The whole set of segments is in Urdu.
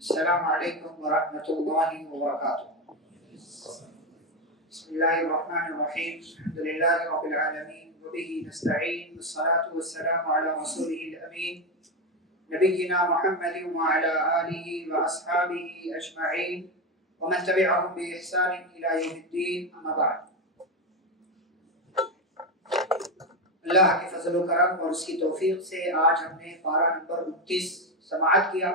السلام علیکم ورحمۃ اللہ وبرکاتہ۔ بسم اللہ الرحمن الرحیم، الحمد للہ رب العالمین وبہ نستعین والصلاة والسلام علی رسولہ الامین نبینا محمد وعلی آلہ واصحابہ اجمعین ومن تبعهم بإحسان الی یوم الدین، اما بعد۔ اللہ کے فضل و کرم اور اس کی توفیق سے آج ہم نے پارہ نمبر 29 سماعت کیا،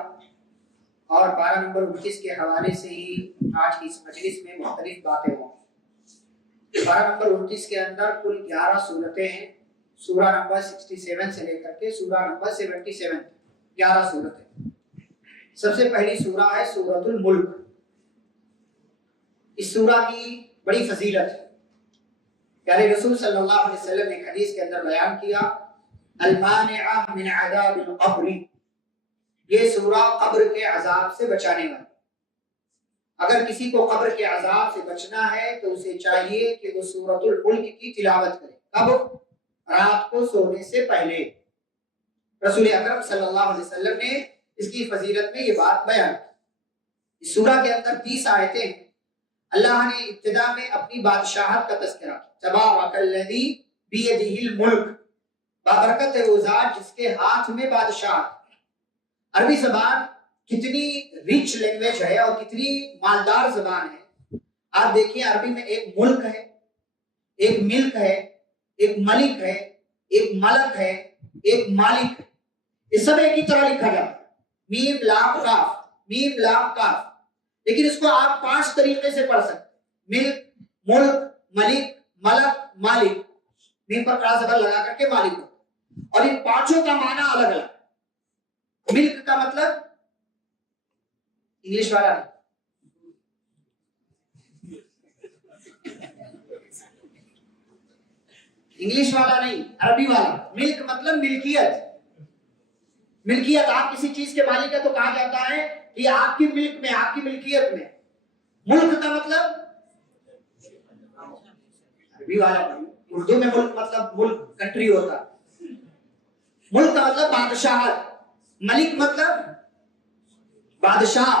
اور پارہ نمبر 29 کے حوالے سے ہی آج کی اس مجلس میں مختلف باتیں ہوں گی۔ پارہ نمبر 29 کے اندر کل 11 صورتیں ہیں، سورہ نمبر 67 سے لے کر کے سورہ نمبر 77، 11 صورتیں۔ سب سے پہلی سورہ ہے سورۃ الملک۔ اس سورہ کی بڑی فضیلت ہے۔ پیارے رسول صلی اللہ علیہ وسلم نے حدیث کے اندر بیان کیا، المانعہ من عذاب القبر، یہ سورہ قبر کے عذاب سے بچانے والی۔ اگر کسی کو قبر کے عذاب سے بچنا ہے تو اسے چاہیے کہ وہ سورۃ الملک کی تلاوت کرے۔ کب؟ رات کو سونے سے پہلے۔ رسول اکرم صلی اللہ علیہ وسلم نے اس کی فضیلت میں یہ بات بیان کی۔ اس سورہ کے اندر 30 آیتیں ہیں۔ اللہ نے ابتدا میں اپنی بادشاہت کا تذکرہ کیا، تبارک الذی بیدہ الملک، بابرکت ہے وہ ذات جس کے ہاتھ میں بادشاہت۔ عربی زبان کتنی ریچ لینگویج ہے اور کتنی مالدار زبان ہے۔ آپ دیکھیں عربی میں ایک ملک ہے، ایک ملک ہے، ایک ملک ہے، ایک ملک ہے، ایک مالک ہے۔ یہ سب ایک ہی طرح لکھا جاتا ہے، میم لام کاف، میم لام کاف، لیکن اس کو آپ 5 طریقے سے پڑھ سکتے ہیں، ملک، ملک، ملک، ملک، مالک۔ میم پر قاف زبر لگا کر کے مالک ہوتا ہے، اور ان 5 کا معنی الگ الگ۔ ملک کا مطلب انگلش والا نہیں، انگلش والا نہیں، عربی والا۔ ملک مطلب ملکیت۔ ملکیت، آپ کسی چیز کے مالک ہے تو کہا جاتا ہے کہ آپ کی ملک میں، آپ کی ملکیت میں۔ ملک کا مطلب عربی والا، اردو میں ملک مطلب ملک کنٹری ہوتا ہے۔ ملک کا مطلب بادشاہت، ملک مطلب بادشاہ،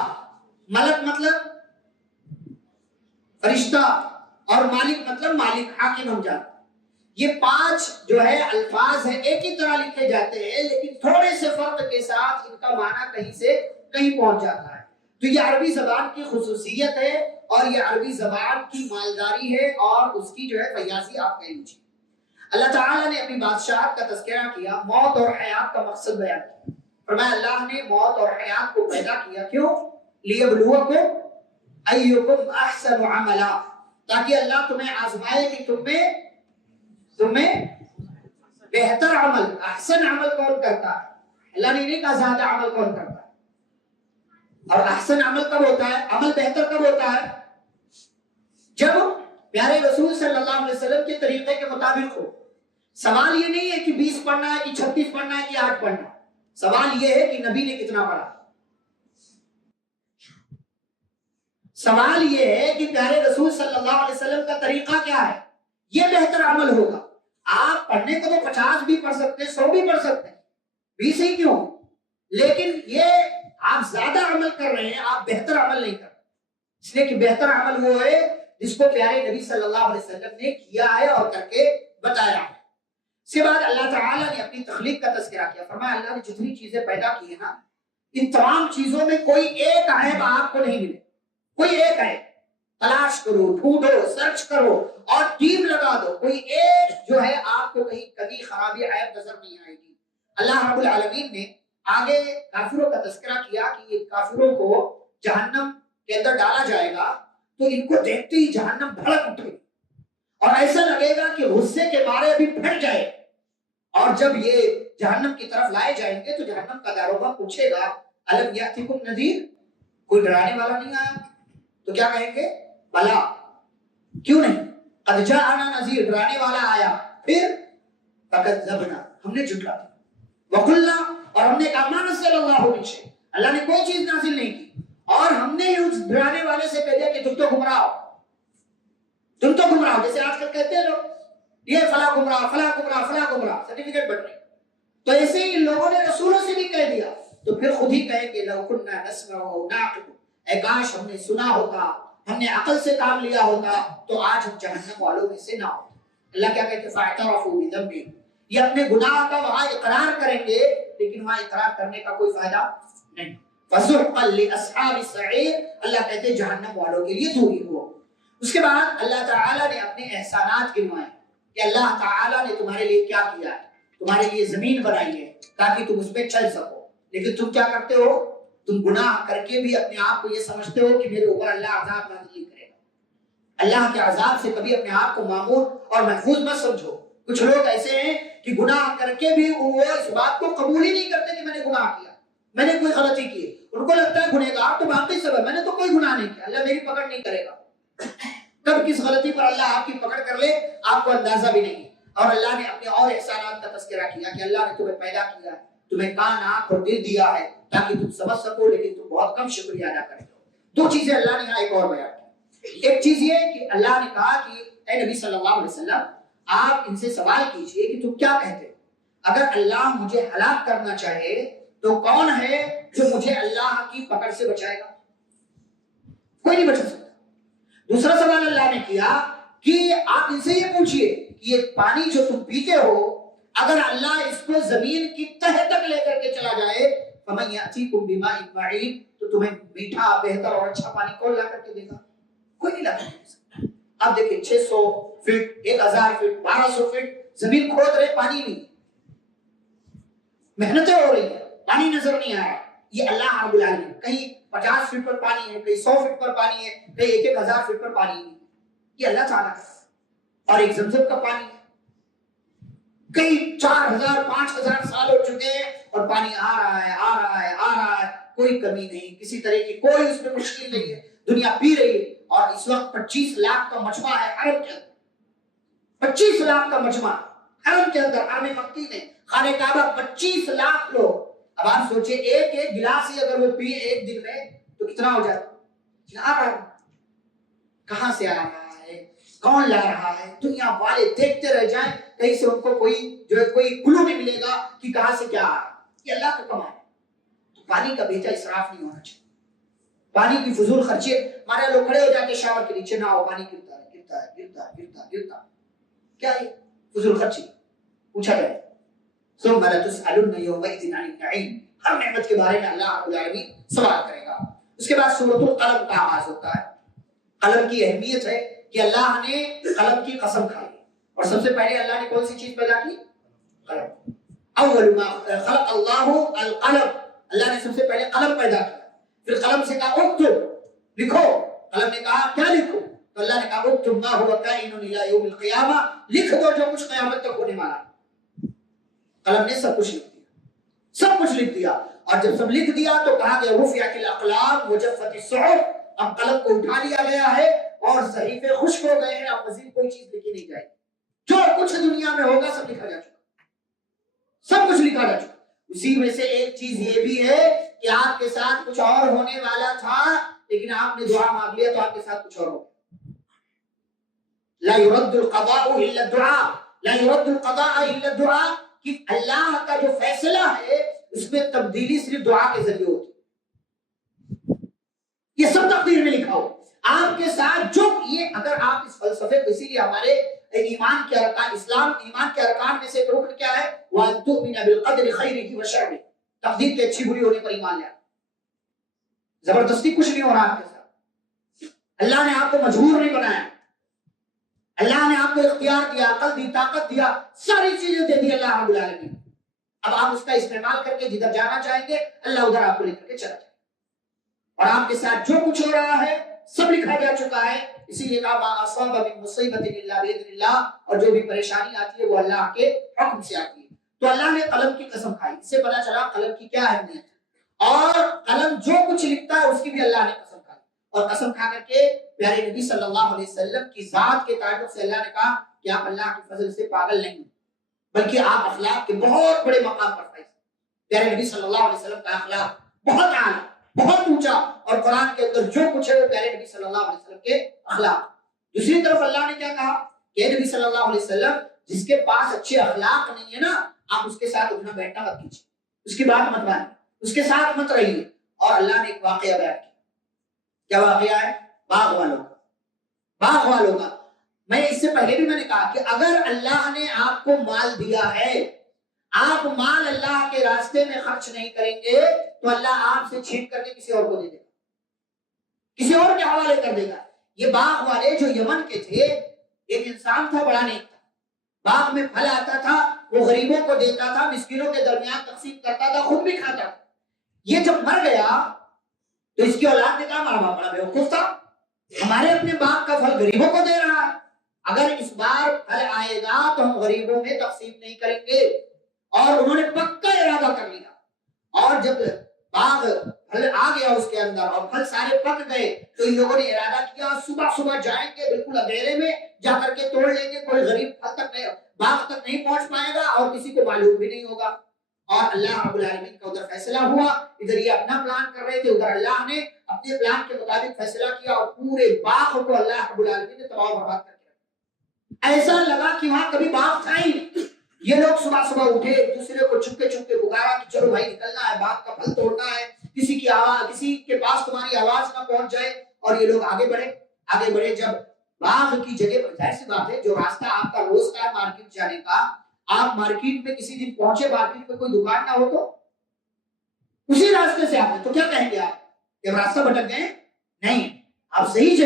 ملک مطلب فرشتہ، اور مالک مطلب مالک، حاکم ہم جانتے ہیں۔ یہ 5 جو ہے الفاظ ہیں، ایک ہی طرح لکھے جاتے ہیں، لیکن تھوڑے سے فرق کے ساتھ ان کا معنی کہیں سے کہیں پہنچ جاتا ہے۔ تو یہ عربی زبان کی خصوصیت ہے، اور یہ عربی زبان کی مالداری ہے، اور اس کی جو ہے فیاضی آپ کہہ لیجیے۔ اللہ تعالیٰ نے اپنی بادشاہت کا تذکرہ کیا، موت اور حیات کا مقصد بیان کیا۔ فرمایا اللہ نے موت اور حیات کو پیدا کیا، کیوں؟ لیبلوکم ایکم احسن عملا، تاکہ اللہ تمہیں آزمائے کہ تمہیں بہتر عمل، احسن عمل کون کرتا ہے۔ اللہ نے نہیں کہا زیادہ عمل کون کرتا ہے۔ اور احسن عمل کب ہوتا ہے، عمل بہتر کب ہوتا ہے؟ جب پیارے رسول صلی اللہ علیہ وسلم کے طریقے کے مطابق ہو۔ سوال یہ نہیں ہے کہ 20 پڑھنا ہے کہ 36 پڑھنا ہے کہ 8 پڑھنا ہے، سوال یہ ہے کہ نبی نے کتنا پڑھا۔ سوال یہ ہے کہ پیارے رسول صلی اللہ علیہ وسلم کا طریقہ کیا ہے، یہ بہتر عمل ہوگا۔ آپ پڑھنے کو تو 50 بھی پڑھ سکتے ہیں، 100 بھی پڑھ سکتے ہیں، 20 ہی کیوں، لیکن یہ آپ زیادہ عمل کر رہے ہیں، آپ بہتر عمل نہیں کر رہے، اس لیے کہ بہتر عمل وہ ہے جس کو پیارے نبی صلی اللہ علیہ وسلم نے کیا ہے اور کر کے بتایا ہے۔ اس کے بعد اللہ تعالیٰ نے اپنی تخلیق کا تذکرہ کیا۔ فرمایا اللہ نے جتنی چیزیں پیدا کی ہیں نا، ان تمام چیزوں میں کوئی ایک عیب آپ کو نہیں ملے، کوئی ایک عیب۔ تلاش کرو، ڈھونڈو، سرچ کرو اور ٹیم لگا دو، کوئی ایک جو ہے آپ کو کہیں کبھی خرابی عیب نظر نہیں آئے گی۔ اللہ رب العالمین نے آگے کافروں کا تذکرہ کیا کہ یہ کافروں کو جہنم کے اندر ڈالا جائے گا تو ان کو دیکھتے ہی جہنم بھڑک اٹھے گی، اور ایسا لگے گا کہ غصے کے مارے ابھی پھٹ جائے، اور جب یہ جہنم کی طرف لائے جائیں گے تو جہنم کا داروغہ پوچھے گا الم یاتکم نذیر، کوئی ڈرانے والا نہیں آیا؟ تو کیا کہیں گے؟ بلا، کیوں نہیں، قد جاءنا نذیر، ڈرانے والا آیا، پھر فکذبنا، ہم نے جھٹلا دیا، وقلنا، اور ہم نے کہا ما نزل اللہ من شیء، اللہ نے کوئی چیز نازل نہیں کی، اور ہم نے اس ڈرانے والے سے کہہ دیا کہ تم تو گمراہ ہو، تم تو گمراہ ہو، جیسے آج کل کہتے ہیں لوگ یہ فلاں گمراہ، فلاں گمراہ، فلاں گمراہ، سرٹیفکیٹ بن رہے، تو ایسے ہی ان لوگوں نے رسولوں سے بھی کہہ دیا تو پھر خود ہی کہیں کہ لو كنا نسمع او نعقل، اے کاش ہم نے سنا ہوتا، ہم نے عقل سے کام لیا ہوتا تو آج ہم جہنم والوں میں سے نہ ہوتے۔ اللہ کیا کہتے ہیں فاعترفوا بذنبهم، یہ اپنے گناہ کا وہاں اقرار کریں گے لیکن وہاں اقرار کرنے کا کوئی فائدہ نہیں۔ فسحقا لاصحاب السعیر، اللہ کہتے ہیں جہنم والوں کے لیے دوری ہو۔ اس کے بعد اللہ تعالیٰ نے اپنے احسانات گنوائے کہ اللہ تعالیٰ نے تمہارے لیے کیا کیا ہے، تمہارے لیے زمین بنائی ہے تاکہ تم اس پہ چل سکو، لیکن تم کیا کرتے ہو، تم گناہ کر کے بھی اپنے آپ کو یہ سمجھتے ہو کہ میرے اوپر اللہ عذاب نازل نہیں کرے گا۔ اللہ کے عذاب سے کبھی اپنے آپ کو معمور اور محفوظ مت سمجھو۔ کچھ لوگ ایسے ہیں کہ گناہ کر کے بھی وہ اس بات کو قبول ہی نہیں کرتے کہ میں نے گناہ کیا، میں نے کوئی غلطی کی۔ ان کو لگتا ہے گنہگار تو باقی سب ہے، میں نے تو کوئی گناہ نہیں کیا، اللہ میری پکڑ نہیں کرے گا۔ کب کس غلطی پر اللہ آپ کی پکڑ کر لے آپ کو اندازہ بھی نہیں۔ اور اللہ نے اپنے اور احسانات کا تذکرہ کیا کہ اللہ نے تمہیں پیدا کیا ہے، تمہیں کان، آنکھ اور دل دیا ہے تاکہ تم سمجھ سکو، لیکن تم بہت کم شکریہ ادا کرتے ہو۔ دو چیزیں اللہ نے یہاں ایک اور بیان کی۔ ایک چیز یہ کہ اللہ نے کہا کہ اے نبی صلی اللہ علیہ وسلم آپ ان سے سوال کیجئے کہ تم کیا کہتے ہو، اگر اللہ مجھے ہلاک کرنا چاہے تو کون ہے جو مجھے اللہ کی پکڑ سے بچائے گا؟ کوئی نہیں بچا سکتا۔ دوسرا سوال اللہ نے کیا کہ آپ ان سے یہ پوچھئے کہ یہ پانی جو تم پیتے ہو اگر اللہ اس کو زمین کی تہ تک لے کر کے چلا جائے فَمَن يَأْتِيكُم بِمَاءٍ مَّعِينٍ، تو تمہیں میٹھا، بہتر اور اچھا پانی کون لا کر کے دے گا؟ کوئی نہیں لا کر کے دے سکتا۔ اب دیکھیں 600 فٹ، 1000 فٹ، 1200 فٹ زمین کھود رہے، پانی نہیں، محنتیں ہو رہی ہیں، پانی نظر نہیں آیا۔ یہ اللہ رب العالمین، کہیں 50 فٹ پر پانی ہے، کہیں 100 فٹ پر پانی ہے، کہیں 1000 فٹ پر پانی نہیں، یہ اللہ تعالیٰ کا۔ اور ایک زمزم کا پانی ہے، کئی 4000 5000 سال ہو چکے ہیں اور پانی آ رہا ہے آ رہا ہے آ رہا ہے، کوئی کمی نہیں، کسی طرح کی کوئی اس میں مشکل نہیں ہے، دنیا پی رہی ہے۔ اور اس وقت 25 لاکھ کا مجمع ہے حرم کے اندر، 25 لاکھ کا مجمع حرم کے اندر، حرم مکی میں خانہ کعبہ، 25 لاکھ لوگ۔ اب آپ سوچیں ایک ایک گلاس ہی اگر وہ پیے ایک دن میں تو کتنا ہو جاتا؟ کہاں سے آ رہا ہے، کون لا رہا ہے، دنیا والے دیکھتے رہ جائیں، کہیں سے ان کو کوئی جو ہے کوئی کلو نہیں ملے گا کہ کہاں سے کیا آ رہا ہے۔ یہ اللہ کا کمال ہے۔ تو پانی کا بیجا اسراف نہیں ہونا چاہیے، پانی کی فضول خرچی۔ ہمارے لوگ کھڑے ہو جاتے شاور کے نیچے، نہ ہو پانی گرتا ہے گرتا ہے گرتا گرتا گرتا، کیا ہے فضول خرچی؟ پوچھا جائے ثم لتسألن يومئذ عن النعيم، ہر نعمت کے بارے میں اللہ رب العالمین سوال کرے گا۔ اس کے بعد سورۃ القلم کا آغاز ہوتا ہے۔ قلم کی اہمیت ہے کہ اللہ نے قلم کی قسم کھائی، اور سب سے پہلے اللہ نے کون سی چیز پیدا کی؟ قلم۔ اول ما خلق اللہ القلم، اللہ نے سب سے پہلے قلم پیدا کیا، پھر قلم سے کہا اکتب، لکھو۔ قلم نے کہا کیا لکھو؟ تو اللہ نے کہا اکتب ما هو کائن الی یوم القیامہ، لکھ دو جو کچھ قیامت تک ہونے والا ہے۔ قلم نے سب کچھ لکھ دیا، سب کچھ لکھ دیا، اور جب سب لکھ دیا تو کہا گیا رفعت الاقلام وجفت الصحف، اب قلم کو اٹھا لیا گیا ہے اور صحیفے خشک ہو گئے ہیں، اب مزید کوئی چیز لکھی نہیں جائے گی، جو کچھ دنیا میں ہوگا سب لکھا جا چکا، سب کچھ لکھا جا چکا۔ اسی میں سے ایک چیز یہ بھی ہے کہ آپ کے ساتھ کچھ اور ہونے والا تھا لیکن آپ نے دعا مانگ لیا تو آپ کے ساتھ کچھ اور ہو گیا۔ لا يرد القضاء الا الدعاء، لا يرد القضاء الا الدعاء، کہ اللہ کا جو فیصلہ ہے اس میں تبدیلی صرف دعا کے ذریعے ہوتی ہے۔ یہ سب تقدیر میں لکھا ہو آپ کے ساتھ، جو یہ اگر آپ اس فلسفے کو، اسی لیے ہمارے ایمان کے ارکان، اسلام ایمان کے ارکان میں سے ایک رکن کیا ہے؟ وَأَن تُؤْمِنَ بِالْقَدْرِ خَيْرِهِ وَشَرِّهِ، تقدیر کے اچھی بری ہونے پر ایمان لیا۔ زبردستی کچھ نہیں ہو رہا آپ کے ساتھ، اللہ نے آپ کو مجبور نہیں بنایا، اللہ نے آپ کو اختیار دیا، عقل دی، طاقت دیا، ساری چیزیں دے دی اللہ رب العالمین۔ اب آپ اس کا استعمال کر کے جدھر جانا چاہیں گے اللہ ادھر آپ کو لے کر کے چلا جائے، اور آپ کے ساتھ جو کچھ ہو رہا ہے سب لکھا جا چکا ہے۔ اسی لیے کہا ما اصاب من مصیبت الا باذن اللہ، اور جو بھی پریشانی آتی ہے وہ اللہ کے حکم سے آتی ہے۔ تو اللہ نے قلم کی قسم کھائی، اس سے پتہ چلا قلم کی کیا اہمیت ہے، اور قلم جو کچھ لکھتا ہے اس کی بھی اللہ نے قسم کھائی، اور قسم کھا کر کے پیارے نبی صلی اللہ علیہ وسلم کی ذات کے تعلق سے اللہ نے کہا کہ آپ اللہ کے فضل سے پاگل نہیں بلکہ آپ اخلاق کے بہت بڑے مقام پر فائز۔ پیارے نبی صلی اللہ علیہ وسلم کا اخلاق بہت اعلیٰ، بہت اونچا، اور قرآن کے اندر جو کچھ ہے وہ پیارے نبی صلی اللہ علیہ وسلم کے اخلاق۔ دوسری طرف اللہ نے کیا کہا کہ نبی صلی اللہ علیہ وسلم جس کے پاس اچھے اخلاق نہیں ہے نا، آپ اس کے ساتھ اٹھنا بیٹھنا مت کیجیے، اس کی بات مت مانیں، اس کے ساتھ مت رہیے. اور اللہ نے ایک واقعہ بیان کیا. کیا واقعہ ہے؟ باغ والوں کا. میں اس سے پہلے بھی میں نے کہا کہ اگر اللہ نے آپ کو مال دیا ہے، آپ مال اللہ کے راستے میں خرچ نہیں کریں گے تو اللہ آپ سے چھین کر کے کسی اور کو دے دے گا، کسی اور کے حوالے کر دے گا. یہ باغ والے جو یمن کے تھے، ایک انسان تھا بڑا نیک تھا، باغ میں پھل آتا تھا، وہ غریبوں کو دیتا تھا، مسکینوں کے درمیان تقسیم کرتا تھا، خود بھی کھاتا تھا. یہ جب مر گیا تو اس کی اولاد نے کہا ہمارا باپ بڑا بیوقوف تھا، ہمارے اپنے باغ کا پھل غریبوں کو دے رہا ہے، اگر اس بار پھل آئے گا تو ہم غریبوں میں تقسیم نہیں کریں گے. اور انہوں نے پکا ارادہ کر لیا. اور جب باغ پھل آ گیا اس کے اندر اور پھل سارے پک گئے تو ان لوگوں نے ارادہ کیا صبح جائیں گے، بالکل اندھیرے میں جا کر کے توڑ لیں گے، کوئی غریب پھل تک نہیں، باغ تک نہیں پہنچ پائے گا اور کسی کو معلوم بھی نہیں ہوگا. اور اللہ رب العالمین کا ادھر فیصلہ ہوا. ادھر یہ اپنا پلان کر رہے تھے، ادھر اللہ نے اپنے پلان کے مطابق فیصلہ کیا اور پورے باغ کو اللہ رب العالمین نے تباہ و برباد کر دیا. ایسا لگا کہ وہاں کبھی باغ تھا ہی. یہ لوگ صبح اٹھے، ایک دوسرے کو چھپکے پکارا کہ چلو بھائی نکلنا ہے، باغ کا پھل توڑنا ہے، کسی کی آواز، کسی کے پاس تمہاری آواز نہ پہنچ جائے. اور یہ لوگ آگے بڑھے. جب باغ کی جگہ پر، ظاہر سی بات ہے جو راستہ آپ کا روز کا مارکیٹ جانے کا، آپ مارکیٹ میں کسی دن پہنچے، مارکیٹ میں کوئی دکان نہ ہو تو اسی راستے سے آپ نے تو کیا کہیں گے آپ کہ راستہ بھٹک گئے؟ نہیں، آپ صحیح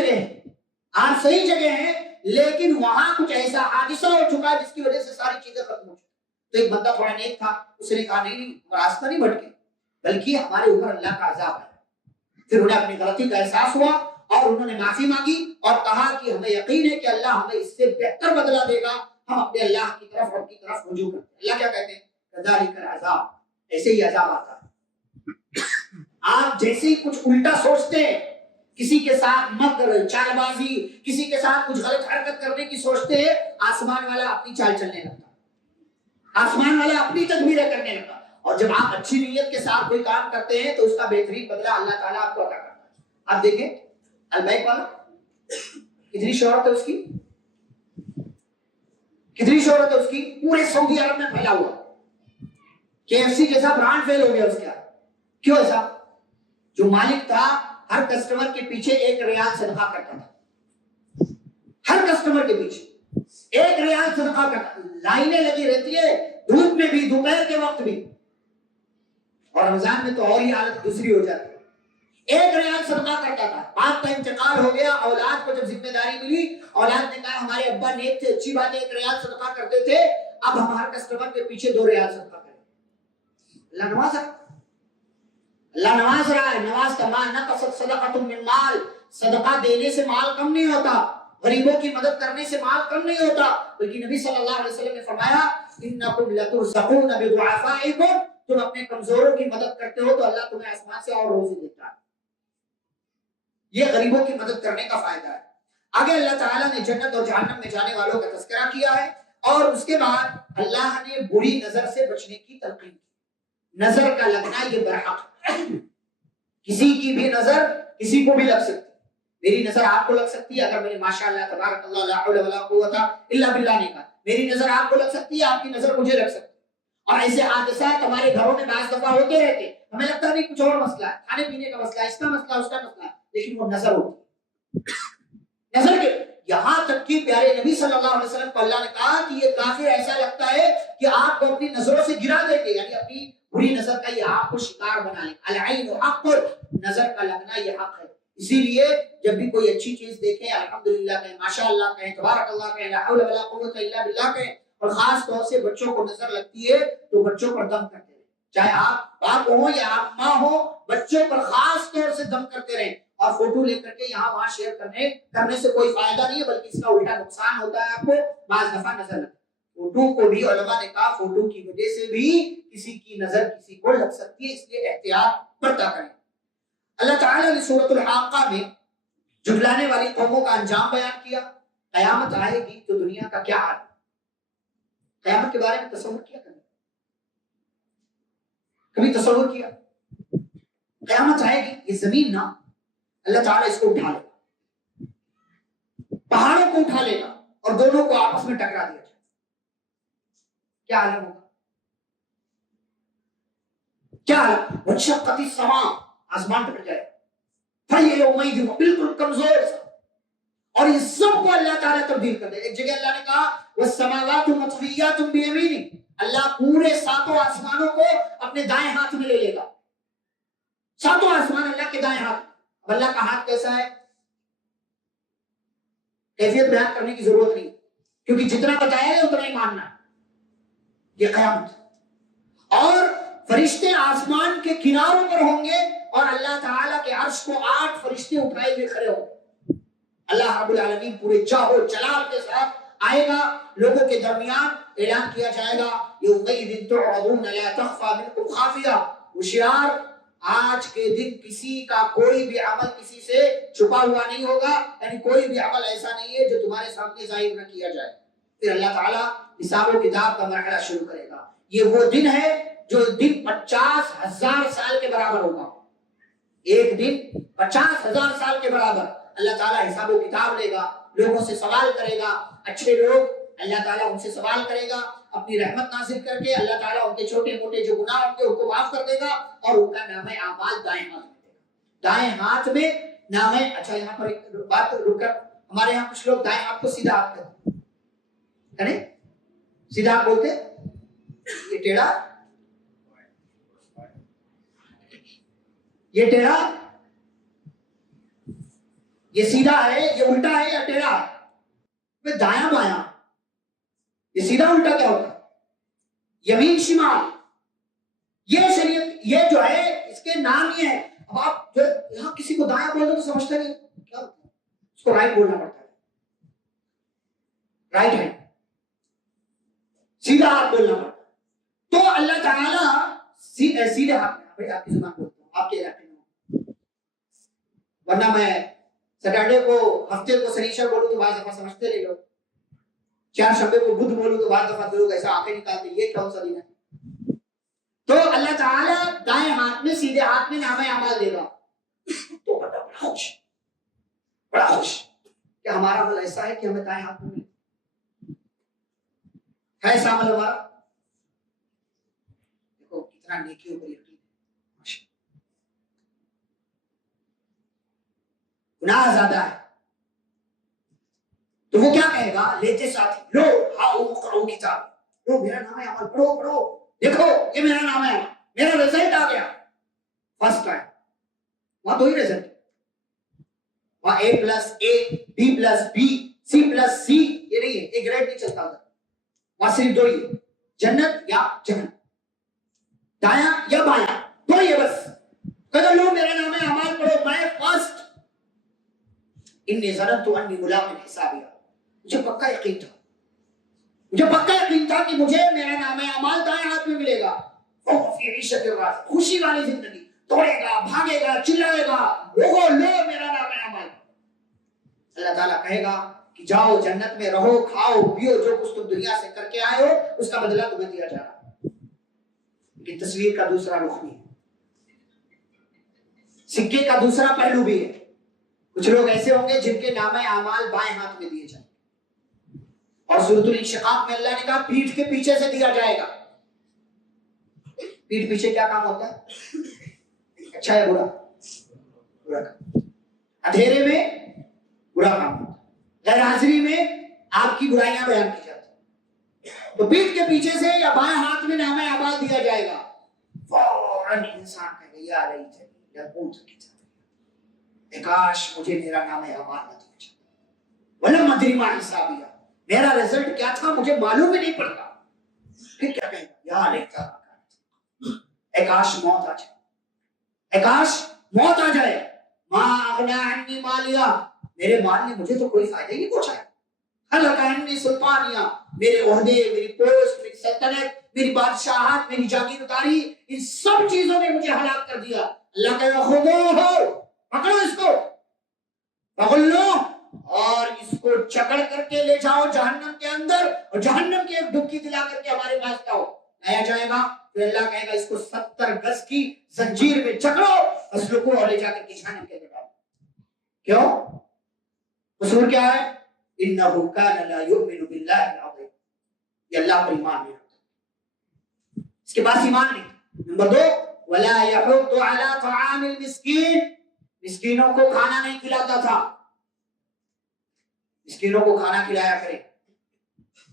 جگہ ہیں، لیکن وہاں کچھ ایسا حادثہ ہو چکا جس کی وجہ سے ساری چیزیں ختم ہو چکی. تو ایک بندہ تھوڑا نیک تھا، اس نے کہا نہیں راستہ نہیں بھٹکے، بلکہ ہمارے اوپر اللہ کا عذاب ہے. پھر انہیں اپنی غلطی کا احساس ہوا اور انہوں نے معافی مانگی اور کہا کہ ہمیں یقین ہے کہ اللہ ہمیں اس سے بہتر بدلہ دے گا، ہم اپنے اللہ کی طرف رب کی طرف رجوع کرتے ہیں. اللہ کیا کہتے ہیں؟ کذالک العذاب، ایسے ہی عذاب آتا ہے. آپ جیسے ہی کچھ الٹا سوچتے ہیں، کسی کے ساتھ مکر، چال بازی، کسی کے ساتھ کچھ غلط حرکت کرنے کی سوچتے ہیں، آسمان والا اپنی چال چلنے لگتا، آسمان والا اپنی تدبیریں کرنے لگتا. اور جب آپ اچھی نیت کے ساتھ کوئی کام کرتے ہیں تو اس کا بہترین بدلہ اللہ تعالیٰ آپ کو عطا کرتا ہے. آپ دیکھیں البیک والا کتنی شہرت ہے اس کی، پورے سعودی عرب میں پھیلا ہوا. KFC جیسا برانڈ فیل ہو گیا اس کا. کیوں ایسا؟ جو مالک تھا ہر کسٹمر کے پیچھے 1 ریال صدقہ کرتا تھا، ہر کسٹمر کے پیچھے 1 ریال صدقہ کرتا. لائنیں لگی رہتی ہے دھوپ میں بھی، دوپہر کے وقت بھی، اور رمضان میں تو اور ہی حالت دوسری ہو جاتی ہے. 1 ریال صدقہ کرتا تھا. باپ کا انتقال ہو گیا، اولاد کو جب ذمہ داری ملی، اولاد نے کہا ہمارے ابا نیک تھے، اچھی بات ہے 1 ریال صدقہ کرتے تھے، اب ہم ہر کسٹمر کے پیچھے 2 ریال صدقہ کریں. اللہ نواز رہا ہے. نواز کا مال نقصت صدقۃ من مال، صدقہ دینے سے مال کم نہیں ہوتا، غریبوں کی مدد کرنے سے مال کم نہیں ہوتا، بلکہ نبی صلی اللہ علیہ وسلم نے فرمایا انکم لترزقون بضعفائکم، تم اپنے کمزوروں کی مدد کرتے ہو تو اللہ تمہیں آسمان سے اور روزی دیتا ہے. یہ غریبوں کی مدد کرنے کا فائدہ ہے. آگے اللہ تعالیٰ نے جنت اور جہنم میں جانے والوں کا تذکرہ کیا ہے اور اس کے بعد اللہ نے بری نظر سے بچنے کی تلقین کی. نظر کا لگنا یہ برحق، کسی کی بھی نظر کسی کو بھی لگ سکتی. میری نظر آپ کو لگ سکتی ہے اگر میں نے ماشاءاللہ تبارک اللہ لا حول ولا قوت الا باللہ نہیں کہا. میری نظر آپ کو لگ سکتی ہے، آپ کی نظر مجھے لگ سکتی ہے. اور ایسے حادثات ہمارے گھروں میں بعض دفعہ ہوتے رہتے ہیں، ہمیں لگتا نہیں کچھ اور مسئلہ ہے، کھانے پینے کا مسئلہ ہے، اس کا مسئلہ، اس کا مسئلہ، لیکن وہ نظر ہوتی ہے. نظر کے یہاں تک کہ پیارے نبی صلی اللہ علیہ وسلم کو اللہ نے کہا کہ یہ کافر ایسا لگتا ہے کہ آپ کو اپنی نظروں سے گرا دیں گے، یعنی اپنی بری نظر کا یہ آپ کو شکار بنا لیں. العین حق، نظر کا لگنا یہ حق ہے. اسی لیے جب بھی کوئی اچھی چیز دیکھیں الحمدللہ کہیں، ماشاءاللہ کہیں، تبارک اللہ کہیں، لا حول ولا قوت الا باللہ کہیں. اور خاص طور سے بچوں کو نظر لگتی ہے تو بچوں پر دم کرتے رہیں، چاہے آپ باپ ہو یا آپ ماں ہو، بچوں پر خاص طور سے دم کرتے رہیں. اور فوٹو لے کر کے یہاں وہاں شیئر کرنے سے کوئی فائدہ نہیں ہے، بلکہ اس کا الٹا نقصان ہوتا ہے. آپ کو بعض دفعہ نظر لگتا ہے. فوٹو کو بھی علماء نے کہا فوٹو کی وجہ سے بھی کسی کی نظر کسی کو لگ سکتی ہے، اس لیے احتیاط برتا کریں. اللہ تعالیٰ نے سورۃ الحاقہ میں جھٹلانے والی قوموں کا انجام بیان کیا. قیامت آئے گی تو دنیا کا کیا حال ہے؟ قیامت کے بارے میں تصور کیا کبھی تصور کیا؟ قیامت آئے گی، یہ زمین نا اللہ تعالیٰ اس کو اٹھا لے گا، پہاڑوں کو اٹھا لے گا اور دونوں کو آپس میں ٹکرا دیا جائے. کیا عالم ہوگا؟ کیا وانشقت السماء، آسمان ٹوٹ جائے، فہی یومئذ بالکل کمزور، اور یہ سب کو اللہ تعالیٰ تبدیل کر دے۔ ایک جگہ اللہ نے کہا والسماوات مطویات بیمینہ، اللہ پورے ساتوں آسمانوں کو اپنے دائیں ہاتھ میں لے لے گا، ساتوں آسمان اللہ کے دائیں ہاتھ۔ اب اللہ کا ہاتھ کیسا ہے، کیفیت بیان کرنے کی ضرورت نہیں، کیونکہ جتنا بتایا ہے اتنا ہی ماننا ہے، یہ قیامت۔ اور فرشتے آسمان کے کناروں پر ہوں گے، اور اللہ تعالیٰ کے عرش کو 8 فرشتے اٹھائے ہوئے کھڑے ہوں گے۔ اللہ رب العالمین پورے جاہ و جلال کے ساتھ آئے گا، لوگوں کے درمیان اعلان کیا جائے گا یومئذ تعرضون لا تخفی منکم خافیہ، ہوشیار آج کے دن کسی کا کوئی بھی عمل کسی سے چھپا ہوا نہیں ہوگا، یعنی کوئی بھی عمل ایسا نہیں ہے جو تمہارے سامنے ظاہر نہ کیا جائے۔ پھر اللہ تعالیٰ حساب و کتاب کا مرحلہ شروع کرے گا۔ یہ وہ دن ہے جو دن 50,000 سال کے برابر ہوگا، ایک دن 50,000 سال کے برابر۔ اللہ تعالیٰ حساب و کتاب لے گا، لوگوں سے سوال کرے گا، اچھے لوگ اللہ تعالیٰ ان سے سوال کرے گا، اپنی رحمت نازل کر کے اللہ تعالیٰ ان کے چھوٹے موٹے جو گناہ ہوں گے ان کو معاف کر دے گا، اور ان کا نام اعمال دائیں ہاتھ میں دے گا۔ دائیں ہاتھ میں نام، اچھا یہاں پر ایک بات رک کر، ہمارے یہاں کچھ لوگ دائیں ہاتھ کو سیدھا ہاتھ کہتے ہیں، سیدھا ہاتھ بولتے، یہ ٹیڑھا، یہ ٹیڑھا، یہ سیدھا ہے، یہ الٹا ہے یا ٹیڑھا ہے؟ دایاں بایاں، یہ سیدھا الٹا کیا ہوتا ہے؟ یمین شمال، یہ شریعت یہ جو ہے اس کے نام یہ ہے۔ اب آپ جو یہاں کسی کو دایاں بول دو تو سمجھتے نہیں کیا ہوتا ہے، اس کو رائٹ بولنا پڑتا ہے، رائٹ ہینڈ، سیدھا ہاتھ بولنا پڑتا ہے۔ تو اللہ تعالیٰ سیدھے ہاتھ میں، بھائی آپ کی زبان بولتا ہوں آپ کے علاقے میں، ورنہ میں سیٹرڈے کو ہفتے کو سنیچر بولوں تو بعض دفعہ سمجھتے نہیں لوگ، چار شنبے کو بدھ بولوں تو بعض دفعہ لوگ ایسا آنکھیں نکالتے یہ کون سا دن ہے۔ تو اللہ تعالیٰ دائیں ہاتھ میں سیدھے ہاتھ میں نامہ اعمال دے گا، تو بڑا خوش، بڑا خوش کہ ہمارا عمل ایسا ہے کہ ہمیں دائیں ہاتھ میں ملے، ایسا عمل ہمارا، دیکھو کتنا نیکیوں پر یقین، گناہ زیادہ ہے تو وہ کیا کہے گا، لیتے ساتھ لو ہاؤ اقرؤ کتاب، لو میرا نام ہے عمل، پڑھو پڑھو، دیکھو یہ میرا نام ہے، میرا رزلٹ آ گیا فرسٹ ٹائم۔ وہاں دو ہی رزلٹ، وہاں A plus A، B plus B، C plus C، یہ نہیں ہے، ایک گریڈ نہیں چلتا ادھر، وہاں صرف دو ہی، جنت یا جہنم، دایاں یا بایاں، دو ہی ہے بس۔ کہو لو میرا نام ہے عمل پڑھو، میں فرسٹ، انی ظننت انی ملاق حسابیہ، مجھے پکا یقین تھا، مجھے پکا یقین تھا کہ مجھے میرا نام اعمال دائیں ہاتھ میں ملے گا، فوق فی عیشۃ راضیہ، خوشی والی زندگی، دوڑے گا، بھاگے گا، چلائے گا، لوگوں لو میرا نام اعمال۔ اللہ تعالیٰ کہے گا کہ جاؤ جنت میں رہو، کھاؤ پیو، جو کچھ تم دنیا سے کر کے آئے ہو اس کا بدلہ تمہیں دیا جا رہا ہے۔ لیکن تصویر کا دوسرا رخ بھی ہے، سکے کا دوسرا پہلو بھی ہے۔ کچھ لوگ ایسے ہوں گے جن کے نام اعمال بائیں ہاتھ میں دیے جائیں، اور سورۃ الانشقاق میں اللہ نے کہا پیٹھ کے پیچھے سے دیا جائے گا۔ پیٹھ پیچھے کیا کام ہوتا ہے، اچھا ہے برا، برا کام، اندھیرے میں برا کام ہوتا ہے، غیر حاضری میں آپ کی برائیاں بیان کی جاتی ہیں۔ تو پیٹھ کے پیچھے سے یا بائیں ہاتھ میں نام اعمال دیا جائے گا، فوراً انسان کہے گا یا لیتنی لم اوت کتابیہ، کاش مجھے میرا نام اعمال نہ دیا جاتا، ولم ادری ما حسابیہ، میرا رزلٹ کیا تھا مجھے معلوم ہی نہیں پڑتا۔ پھر کیا کہیں گا، یا لیتا، اے کاش موت آ جائے، اے کاش موت آ جائے، ما اغنی عنی مالیہ، میرے مال نے مجھے تو کوئی فائدہ ہی نہیں پہنچایا، ہلک عنی سلطانیہ، میرے عہدے، میری پوسٹ، میری سلطنت، میری بادشاہت، میری جاگیرداری، ان سب چیزوں نے مجھے ہلاک کر دیا۔ اللہ کہے خذوہ، پکڑو اس کو، پغلو، اور اس کو چکڑ کر کے لے جاؤ جہنم کے اندر، اور جہنم کی ایک ڈبکی دلا کر کے ہمارے پاس لاؤ، لایا جائے گا۔ پھر اللہ کہے گا اس کو 70 گز کی زنجیر میں جکڑو، اسلکو، اور لے جا کر کے جہنم کے اندر ڈالو۔ کیوں؟ قصور کیا ہے؟ انہ کان لا یؤمن باللہ العظیم، یہ اللہ پر ایمان نہیں رکھتا، اس کے پاس ایمان نہیں۔ نمبر 2، ولا يحض على طعام المسكين، مسکینوں کو کھانا نہیں کھلاتا تھا. مسکینوں کو کھانا کھلایا کرے،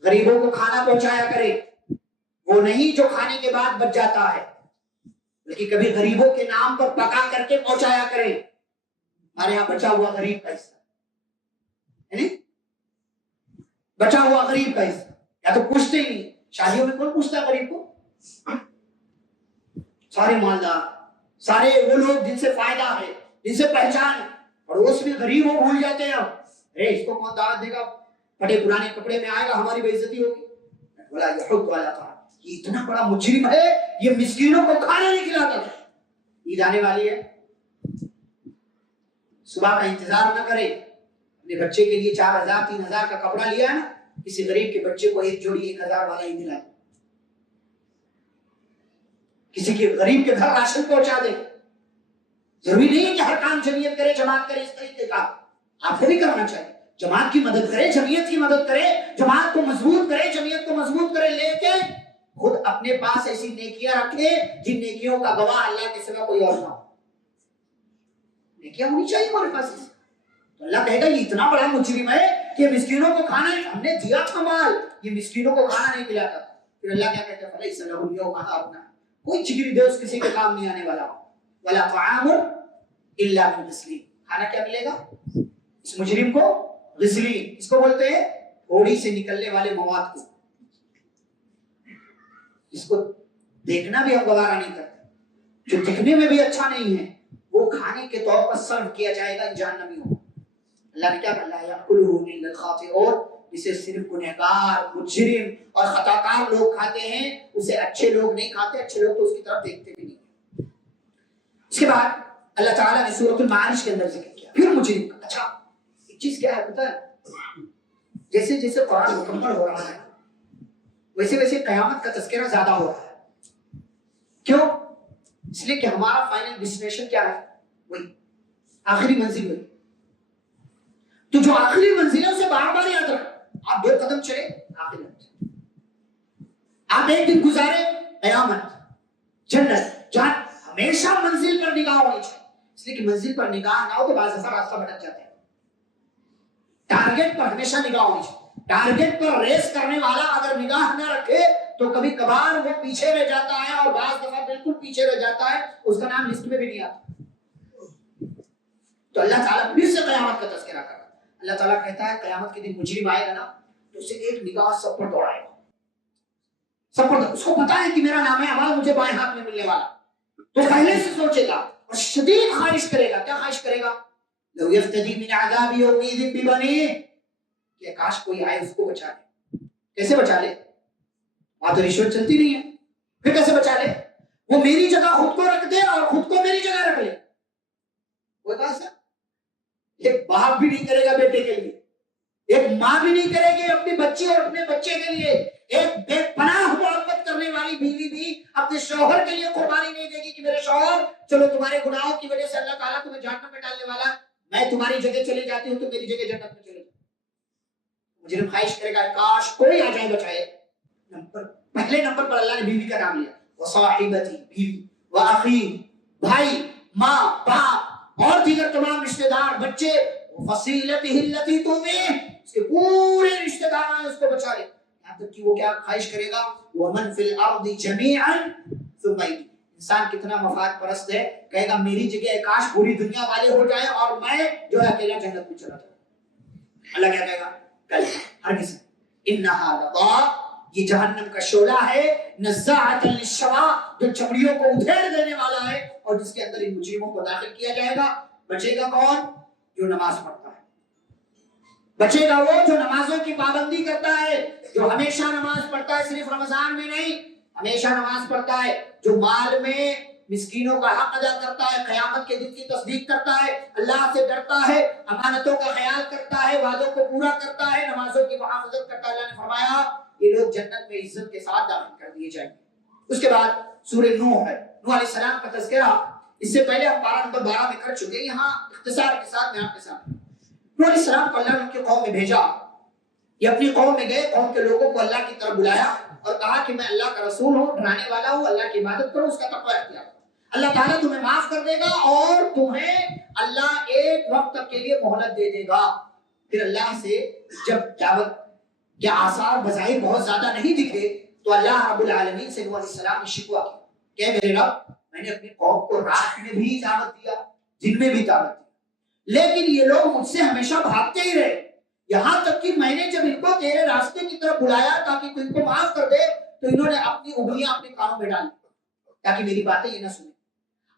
غریبوں کو کھانا پہنچایا کرے. وہ نہیں جو کھانے کے بعد بچ جاتا ہے، بلکہ کبھی غریبوں کے نام پر پکا کر کے پہنچایا کرے. ہمارے یہاں بچا ہوا غریب کا حصہ، یعنی بچا ہوا غریب کا حصہ، یا تو پوچھتے ہی نہیں. شادیوں میں کون پوچھتا ہے غریب کو؟ سارے مالدار، سارے وہ لوگ جن سے فائدہ ہے، جن سے پہچان ہے، پڑوس میں غریب ہو بھول جاتے ہیں. ارے اس کو کون دعوت دے گا، پھٹے پرانے کپڑے میں آئے گا، ہماری بے عزتی ہوگی. بولا یحض علی طعام، یہ اتنا بڑا مجرم ہے، یہ مسکینوں کو کھانا نہیں کھلاتا تھا. عید آنے والی ہے، صبح کا انتظار نہ کرے. اپنے بچے کے لیے 4000 3000 کا کپڑا لیا ہے نا، کسی غریب کے بچے کو ایک جوڑی 1000 والا ہی دلا. کسی کے غریب کے گھر راشن پہنچا دے. ضروری نہیں ہے کہ ہر کام جمعیت کرے، جماعت کرے. اس طریقے کا آپ کو بھی کرنا چاہیے. جماعت کی مدد کرے، جمعیت کی مدد کرے، جماعت کو مضبوط کرے، جمعیت کو مضبوط کرے. لیکن خود اپنے پاس ایسی نیکیاں رکھے جن نیکیوں کا گواہ اللہ کے سوا کوئی اور نہ ہو. نیکیاں ہونی چاہیے ہمارے پاس. تو اللہ کہے گا یہ اتنا بڑا مجرم ہے کہ مسکینوں کو کھانا نہیں، ہم نے دیا تھا مال، یہ مسکینوں کو کھانا نہیں کھلاتا. پھر اللہ کیا کہتا ہے؟ فلیس لہ الیوم ہاہنا، کوئی چگری دے اس کسی کے کام نہیں آنے والا. ولا طعام الا من غسلین، کھانا کیا ملے گا اس مجرم کو؟ غسلین. اس کو بولتے ہیں گھوڑی سے نکلنے والے مواد کو. اس کو دیکھنا بھی ہم گوارا نہیں کرتے، جو دکھنے میں بھی اچھا نہیں ہے، وہ کھانے کے طور پر سرو کیا جائے گا جہنمی ہو. اللہ نے کیا کہا؟ یاکلہ الا الخاطئون، جسے صرف گنہگار، مجرم اور خطاکار لوگ کھاتے ہیں، اسے اچھے لوگ نہیں کھاتے. اچھے لوگ تو اس کی طرف دیکھتے بھی نہیں. اس کے بعد اللہ تعالیٰ نے سورۃ المعارج کے اندر ذکر کیا پھر مجرم کا. اچھا ایک چیز کیا ہے پتہ ہے؟ جیسے جیسے قرآن مکمل ہو رہا ہے ویسے ویسے قیامت کا تذکرہ زیادہ ہو رہا ہے. کیوں؟ اس لیے کہ ہمارا فائنل ڈیسٹینیشن کیا ہے؟ وہی آخری منزل ہوئی. تو جو آخری منزل ہے اسے بار بار یاد رکھو. آپ 2 قدم چلے آخری منزل، آپ 1 دن گزارے قیامت، جنت، جہاں ہمیشہ منزل پر نگاہ ہونی چاہیے. اس لیے کہ منزل پر نگاہ نہ ہو تو بعض دفعہ راستہ بھٹک جاتے ہیں. ٹارگیٹ پر ہمیشہ نگاہ ہونی چاہیے. ٹارگیٹ پر ریس کرنے والا اگر نگاہ نہ رکھے تو کبھی کبھار وہ پیچھے رہ جاتا ہے، اور بعض دفعہ بالکل پیچھے رہ جاتا ہے، اس کا نام لسٹ میں بھی نہیں آتا. تو اللہ تعالیٰ پھر سے قیامت کا تذکرہ کر رہا ہے. اللہ تعالیٰ کہتا ہے قیامت کے دن مجرم آئے گا نا تو اسے ایک نگاہ سب پر دوڑائے گا. سب پر اس کو پتا ہے کہ میرا نام ہے عمل مجھے بائیں ہاتھ میں ملنے والا، تو پہلے سے سوچے گا اور شدید خواہش کرے گا. کیا خواہش کرے گا؟ لو یفتدی من عذاب یومئذ ببنیہ، کہ کاش کوئی آئے اس کو بچا لے. کیسے بچا لے؟ وہاں تو رشوت چلتی نہیں ہے، پھر کیسے بچا لے؟ وہ میری جگہ خود کو رکھ دے اور خود کو میری جگہ رکھ لے. کوئی بات ہے؟ ایک باپ بھی نہیں کرے گا بیٹے کے لیے، ایک ماں بھی نہیں کرے گی اپنی بچی اور اپنے بچے کے لیے، ایک بے پناہ محبت کرنے والی بیوی بھی اپنے شوہر کے لیے قربانی نہیں دے گی کہ میرے شوہر چلو تمہارے گناہوں کی وجہ سے اللہ تعالیٰ تمہیں جہنم میں ڈالنے والا، میں تمہاری جگہ چلے جاتی ہوں تو میری جگہ جنت میں چلے جاؤ. مجرم خواہش کرے گا کاش کوئی آ جائے بچائے. پہلے نمبر پر اللہ نے بیوی کا نام لیا، وصاحبتی، بیوی، واخی، بھائی، ماں، باپ اور دیگر تمام رشتہ دار، بچے، فصیلتہ التی تؤویہ، اس کے پورے رشتہ دار ہیں اس کو بچا لے. یہاں تک کہ وہ کیا خواہش کرے گا؟ ومن فی الارض جمیعا ثم یأتی. انسان کتنا مفاد پرست ہے، کہے گا میری جگہ کاش پوری دنیا والے ہو جائیں اور میں جو ہے اکیلا جنت میں چلا جاؤں. اللہ کیا کہے گا؟ کل ہرگز. انہا لظیٰ، یہ جہنم کا شعلہ ہے، نزاعۃ للشوا، جو چمڑیوں کو ادھیڑ دینے والا ہے، اور جس کے اندر ان مجرموں کو داخل کیا جائے گا. بچے گا کون؟ جو نماز پڑھتا ہے. بچے گا وہ جو نمازوں کی پابندی کرتا ہے، جو ہمیشہ نماز پڑھتا ہے، صرف رمضان میں نہیں، ہمیشہ نماز پڑھتا ہے، جو مال میں مسکینوں کا حق ادا کرتا ہے، قیامت کے دن کی تصدیق کرتا ہے، اللہ سے ڈرتا ہے، امانتوں کا خیال کرتا ہے، وعدوں کو پورا کرتا ہے، نمازوں کی محافظت کرتا ہے. اللہ نے فرمایا یہ لوگ جنت میں عزت کے ساتھ داخل کر دیے جائیں گے. اس کے بعد سورہ نوح ہے، نوح علیہ السلام کا تذکرہ اس سے پہلے ہم پارہ نمبر 12 میں کر چکے. یہاں اختصار کے ساتھ میں آپ کے ساتھ نوح علیہ السلام کو اللہ نے ان کی قوم میں بھیجا. یہ اپنی قوم میں گئے، قوم کے لوگوں کو اللہ کی طرف بلایا اور کہا کہ میں اللہ کا رسول ہوں، ڈرانے والا ہوں، اللہ کی عبادت کرو، اس کا تقوی اختیار کرو. اللہ تعالیٰ تمہیں معاف کر دے گا اور تمہیں اللہ ایک وقت تک کے لیے مہلت دے دے گا. پھر اللہ سے جب دعوت کے آثار بظاہر بہت زیادہ نہیں دکھے تو اللہ رب العالمین سے نوح علیہ السلام نے شکوہ کیا کہ میرے رب میں نے اپنی قوم کو رات میں بھی دعوت دیا, دن میں بھی دعوت دیا, لیکن یہ لوگ مجھ سے ہمیشہ بھاگتے ہی رہے. یہاں تک کہ میں نے جب ان کو تیرے راستے کی طرف بلایا تاکہ تو ان کو معاف کر دے تو انہوں نے اپنی انگلیاں اپنے کانوں میں ڈال تاکہ میری باتیں یہ نہ سنیں.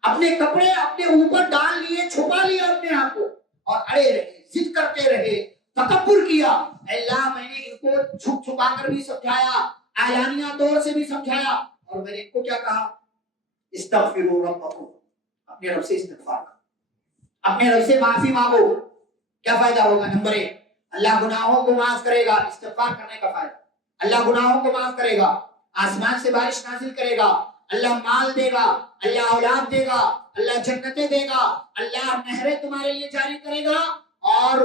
اپنے کپڑے اپنے اوپر ڈال لیے, چھپا لیا اپنے آپ کو اور اڑے رہے, ضد کرتے رہے, تکبر کیا. اللہ میں نے ان کو چھپ چھپا کر بھی سمجھایا, اعلانیہ طور سے بھی سمجھایا, اور میں نے ان کو کیا کہا, استغفروا ربکم, اپنے رب سے استغفار کرو, اپنے رب سے معافی مانگو. کیا فائدہ ہوگا؟ نمبر 1, اللہ گناہوں کو معاف کرے گا, استغفار کرنے کا فائدہ. اللہ گناہوں کو معاف کرے گا, آسمان سے بارش نازل کرے گا, اللہ مال دے گا, اللہ اولاد دے گا, اللہ جنتیں دے گا, اللہ نہریں تمہارے لیے جاری کرے گا, اور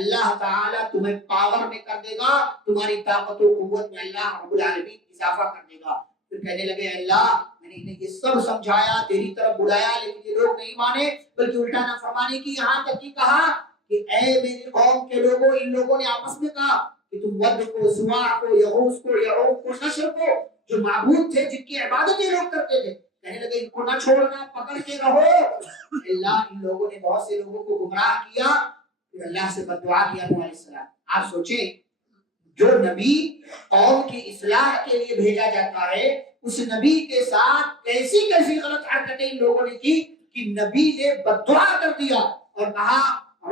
اللہ تعالیٰ تمہیں پاور میں کر دے گا, تمہاری طاقت و قوت میں اللہ رب العالمین اضافہ کر دے گا. پھر کہنے لگے اللہ میں نے انہیں یہ سب سمجھایا, تیری طرف بلایا, لیکن یہ لوگ نہیں مانے بلکہ الٹا نافرمانی کی. یہاں تک کہ کہا کہ اے میری قوم کے لوگوں, ان لوگوں نے آپس میں کہا کہ تم ود کو, سواع کو, یغوث کو, یعوق کو, نصر کو, جو معبود تھے جن کی عبادت یہ لوگ کرتے تھے, کہنے لگے ان کو نہ چھوڑنا, پکڑ کے رہو. اللہ ان لوگوں نے بہت سے لوگوں کو گمراہ کیا. پھر اللہ سے بددعا کیا نوح علیہ السلام. آپ سوچیں, جو نبی قوم کی اصلاح کے لیے بھیجا جاتا ہے, اس نبی کے ساتھ کیسی کیسی غلط حرکتیں ان لوگوں نے کی کہ نبی نے بددعا کر دیا اور کہا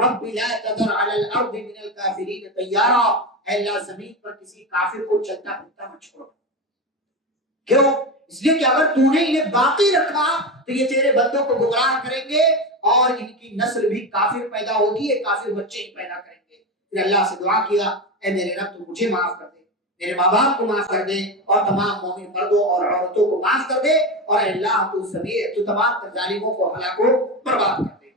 رب لا تذر علی الارض من الکافرین طیارا, اے اللہ زمین پر کسی کافر کو چلتا پھرتا مت چھوڑ. کیوں؟ اس لیے کہ اگر تو نے انہیں باقی رکھا تو یہ تیرے بندوں کو گمراہ کریں گے اور ان کی نسل بھی کافر پیدا ہوگی, یہ کافر بچے ہی پیدا کریں گے. پھر اللہ سے دعا کیا, اے میرے رب تو مجھے معاف کر دے, میرے ماں باپ کو معاف کر دے, اور تمام مومن مردوں اور عورتوں کو معاف کر دے, اور اللہ تو تمام ظالموں کو ہلاک و برباد کر دے.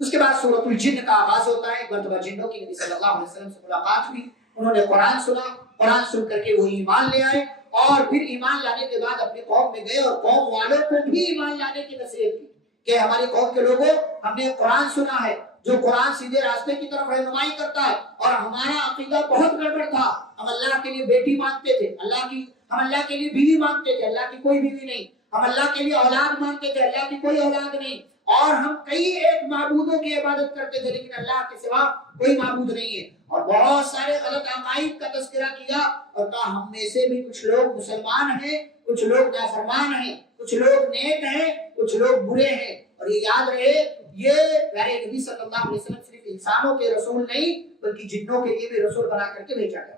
اس کے بعد سورۃ الجن کا آغاز ہوتا ہے. مرتبہ جنوں کی نبی صلی اللہ علیہ وسلم سے ملاقات ہوئی, انہوں نے قرآن سنا, قرآن سن کر کے وہ ایمان لے آئے, اور پھر ایمان لانے کے بعد اپنی قوم میں گئے اور قوم والوں کو بھی ایمان لانے کی نصیحت کی کہ ہماری قوم کے لوگوں, ہم نے قرآن سنا ہے جو قرآن سیدھے راستے کی طرف رہنمائی کرتا ہے, اور ہمارا عقیدہ بہت گڑبڑ تھا. ہم اللہ کے لیے بیٹی مانتے تھے, ہم اللہ کے لیے بیوی مانتے تھے, اللہ کی کوئی بیوی نہیں. ہم اللہ کے لیے اولاد مانتے تھے, اللہ کی کوئی اولاد نہیں. اور ہم کئی ایک معبودوں کی عبادت کرتے تھے, لیکن اللہ کے سوا کوئی معبود نہیں ہے. اور بہت سارے غلط عقائد کا تذکرہ کیا اور کہا ہم میں سے بھی کچھ لوگ مسلمان ہیں, کچھ لوگ نافرمان ہیں, کچھ لوگ نیک ہیں, کچھ لوگ برے ہیں. اور یہ یاد رہے, یہ پیارے نبی صلی اللہ علیہ وسلم صرف انسانوں کے رسول نہیں بلکہ جنوں کے لیے بھی رسول بنا کر کے بھیجا گیا.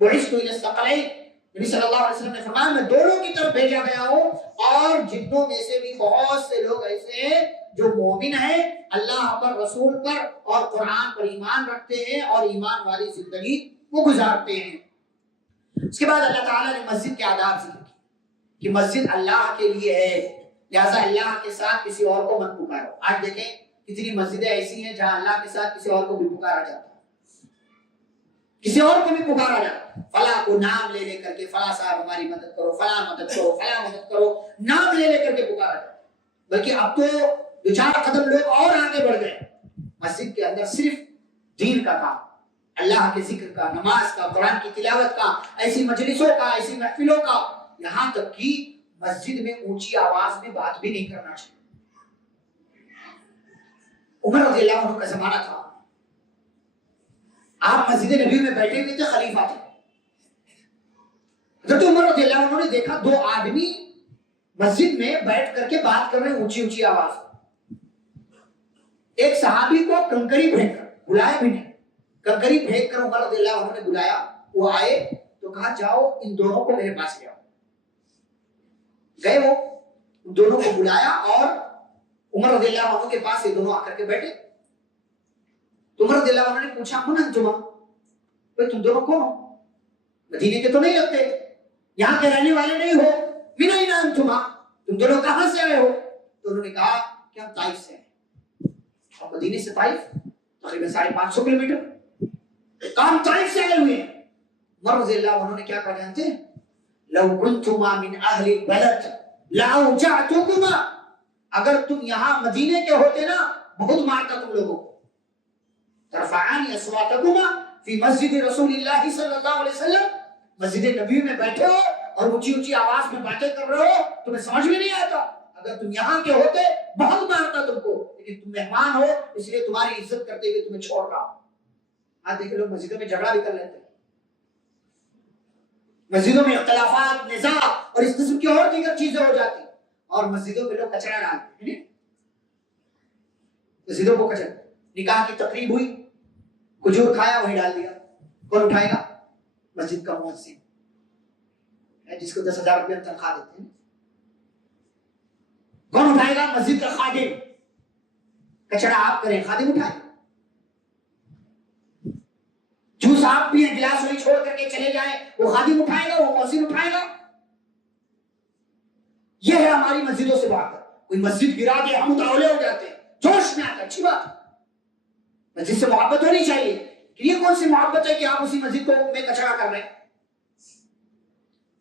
بعثت الی الثقلین, نبی صلی اللہ علیہ وسلم نے فرمایا میں دونوں کی طرف بھیجا گیا ہوں, اور جنوں میں سے بھی بہت سے لوگ ایسے ہیں جو مومن ہیں, اللہ پر, رسول پر اور قرآن پر ایمان رکھتے ہیں اور ایمان والی زندگی وہ گزارتے ہیں. اس کے بعد اللہ تعالیٰ نے مسجد کے آداب ذکر کی کہ مسجد اللہ کے لیے ہے, لہذا اللہ کے ساتھ کسی اور کو مت پکارو. آج دیکھیں کتنی مسجدیں ایسی ہیں جہاں اللہ کے ساتھ کسی اور کو بھی پکارا جاتا ہے, کسی اور کو بھی پکارا جاتا ہے. فلاں کو نام لے لے کر کے, فلاں صاحب ہماری مدد کرو, فلاں مدد کرو, فلاں مدد کرو, نام لے لے کر کے پکارا جاتا ہے. بلکہ اب تو دو چار قدم لوگ اور آگے بڑھ گئے. مسجد کے اندر صرف دین کا کام, اللہ کے ذکر کا, نماز کا, قرآن کی تلاوت کا, ایسی مجلسوں کا, ایسی محفلوں کا, یہاں تک کہ مسجد میں اونچی آواز میں بات بھی نہیں کرنا چاہیے. عمر رضی اللہ عنہ کا زمانہ تھا, آپ مسجد نبی میں بیٹھے ہوئے تھے, خلیفہ تھے. حضرت عمر رضی اللہ عنہ نے دیکھا دو آدمی مسجد میں بیٹھ کر کے بات کر رہے ہیں اونچی اونچی آواز. ایک صحابی کو کنکری پھینک کر, بلایا بھی نہیں, کنکری پھینک کر عمر رضی اللہ عنہ نے بلایا. وہ آئے تو کہا جاؤ ان دونوں کو میرے پاس لے آؤ. گئے, وہ ان دونوں کو بلایا اور عمر رضی اللہ عنہ کے پاس یہ دونوں آ کر کے بیٹھے. تو عمر رضی اللہ عنہ نے پوچھا من انتما, بھئی تم دونوں کون ہو؟ مدینے کے تو نہیں لگتے, یہاں کے رہنے والے نہیں ہو. من این انتما, تم دونوں کہاں سے آئے ہو؟ تو انہوں نے کہا کہ ہم طائف سے ہیں. اور مدینے سے طائف تقریباً 550 کلومیٹر, کام طائف سے آئے ہوئے ہیں. عمر رضی اللہ عنہ نے کیا کہا جانتے ہیں؟ لو کنتما من اہل البلد لاوجعتکما, اگر تم یہاں مدینے کے ہوتے نا بہت مارتا تم لوگوں کو. ترفعان اصواتکما فی مسجد رسول اللہ صلی اللہ علیہ وسلم, مسجد نبی میں بیٹھے ہو اور اونچی اونچی آواز میں باتیں کر رہے ہو, تمہیں سمجھ میں نہیں آتا. اگر تم یہاں کے ہوتے بہت مارتا تم کو, لیکن تم مہمان ہو اس لیے تمہاری عزت کرتے ہوئے تمہیں چھوڑ رہا ہوں. آج دیکھیں لوگ مسجدوں میں جھگڑا بھی کر لیتے ہیں, مسجدوں میں اختلافات, نزاع اور اس قسم کی اور دیگر چیزیں ہو جاتی, اور مسجدوں میں لوگ کچرا ڈالتے ہیں. مسجدوں کو کچرا, نکاح کی تقریب ہوئی, کھجور کھایا وہی ڈال دیا, کون اٹھائے گا؟ مسجد کا مؤذن جس کو 10,000 روپے تنخواہ دیتے ہیں. کون اٹھائے گا؟ مسجد کا خادم. کچرا آپ کریں, خادم اٹھائے. جوس آپ پیئیں, گلاس وہی چھوڑ کر کے چلے جائیں, وہ خادم اٹھائے گا, وہ مؤذن اٹھائے گا. یہ ہے ہماری مسجدوں سے بات. کوئی مسجد گرا دے ہم اتاولے ہو جاتے ہیں, جوش میں آتا, اچھی بات. مسجد سے محبت ہونی چاہیے. یہ کون سی محبت ہے کہ آپ اسی مسجد کو میں کچرا کر رہے ہیں؟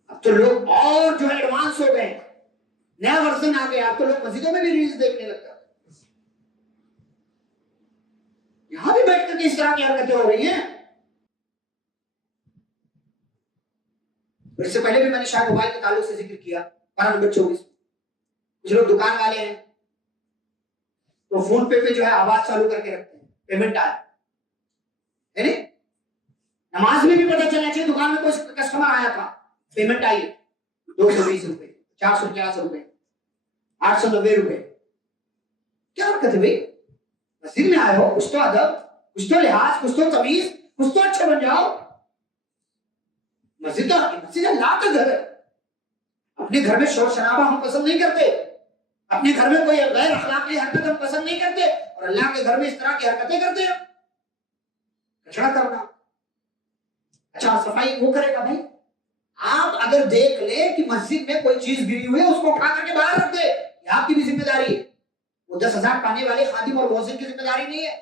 اب تو لوگ اور جو ہے ایڈوانس ہو گئے, نیا ورژن آ گیا. اب تو لوگ مسجدوں میں بھی ریلز دیکھنے لگتا ہے. یہاں بھی بیٹھ کر کے اس طرح کی حرکتیں ہو رہی ہیں. اس سے پہلے بھی میں نے شاید موبائل کے تعلق سے ذکر کیا, پارہ نمبر 24. کچھ لوگ دکان والے ہیں تو فون پے پہ جو ہے آواز چالو کر کے رکھتے ہیں, پیمنٹ آیا. نماز میں بھی پتہ چلنا چاہیے دکان میں کوئی کسٹمر آیا تھا, پیمنٹ آئی 220 روپے, 450 روپے, 890 روپے. کیا حرکت ہے بھائی؟ مسجد میں آئے ہو, کچھ تو ادب, کچھ تو لحاظ, کچھ تو تمیز, کچھ تو اچھے بن جاؤ. مسجد اللہ کا گھر ہے. اپنے گھر میں شور شرابہ ہم پسند نہیں کرتے, اپنے گھر میں کوئی غیر اخلاقی حرکت ہم پسند نہیں کرتے, اور اللہ کے گھر میں اس طرح کی حرکتیں کرتے ہیں. کچرا کرنا, اچھا صفائی وہ کرے گا بھائی. آپ اگر دیکھ لیں کہ مسجد میں کوئی چیز گری ہوئی ہے اس کو اٹھا کر کے باہر رکھ دے, یہ آپ کی بھی ذمہ داری ہے. وہ 10,000 پانے والے خادم اور مؤذن کی ذمہ داری نہیں ہے.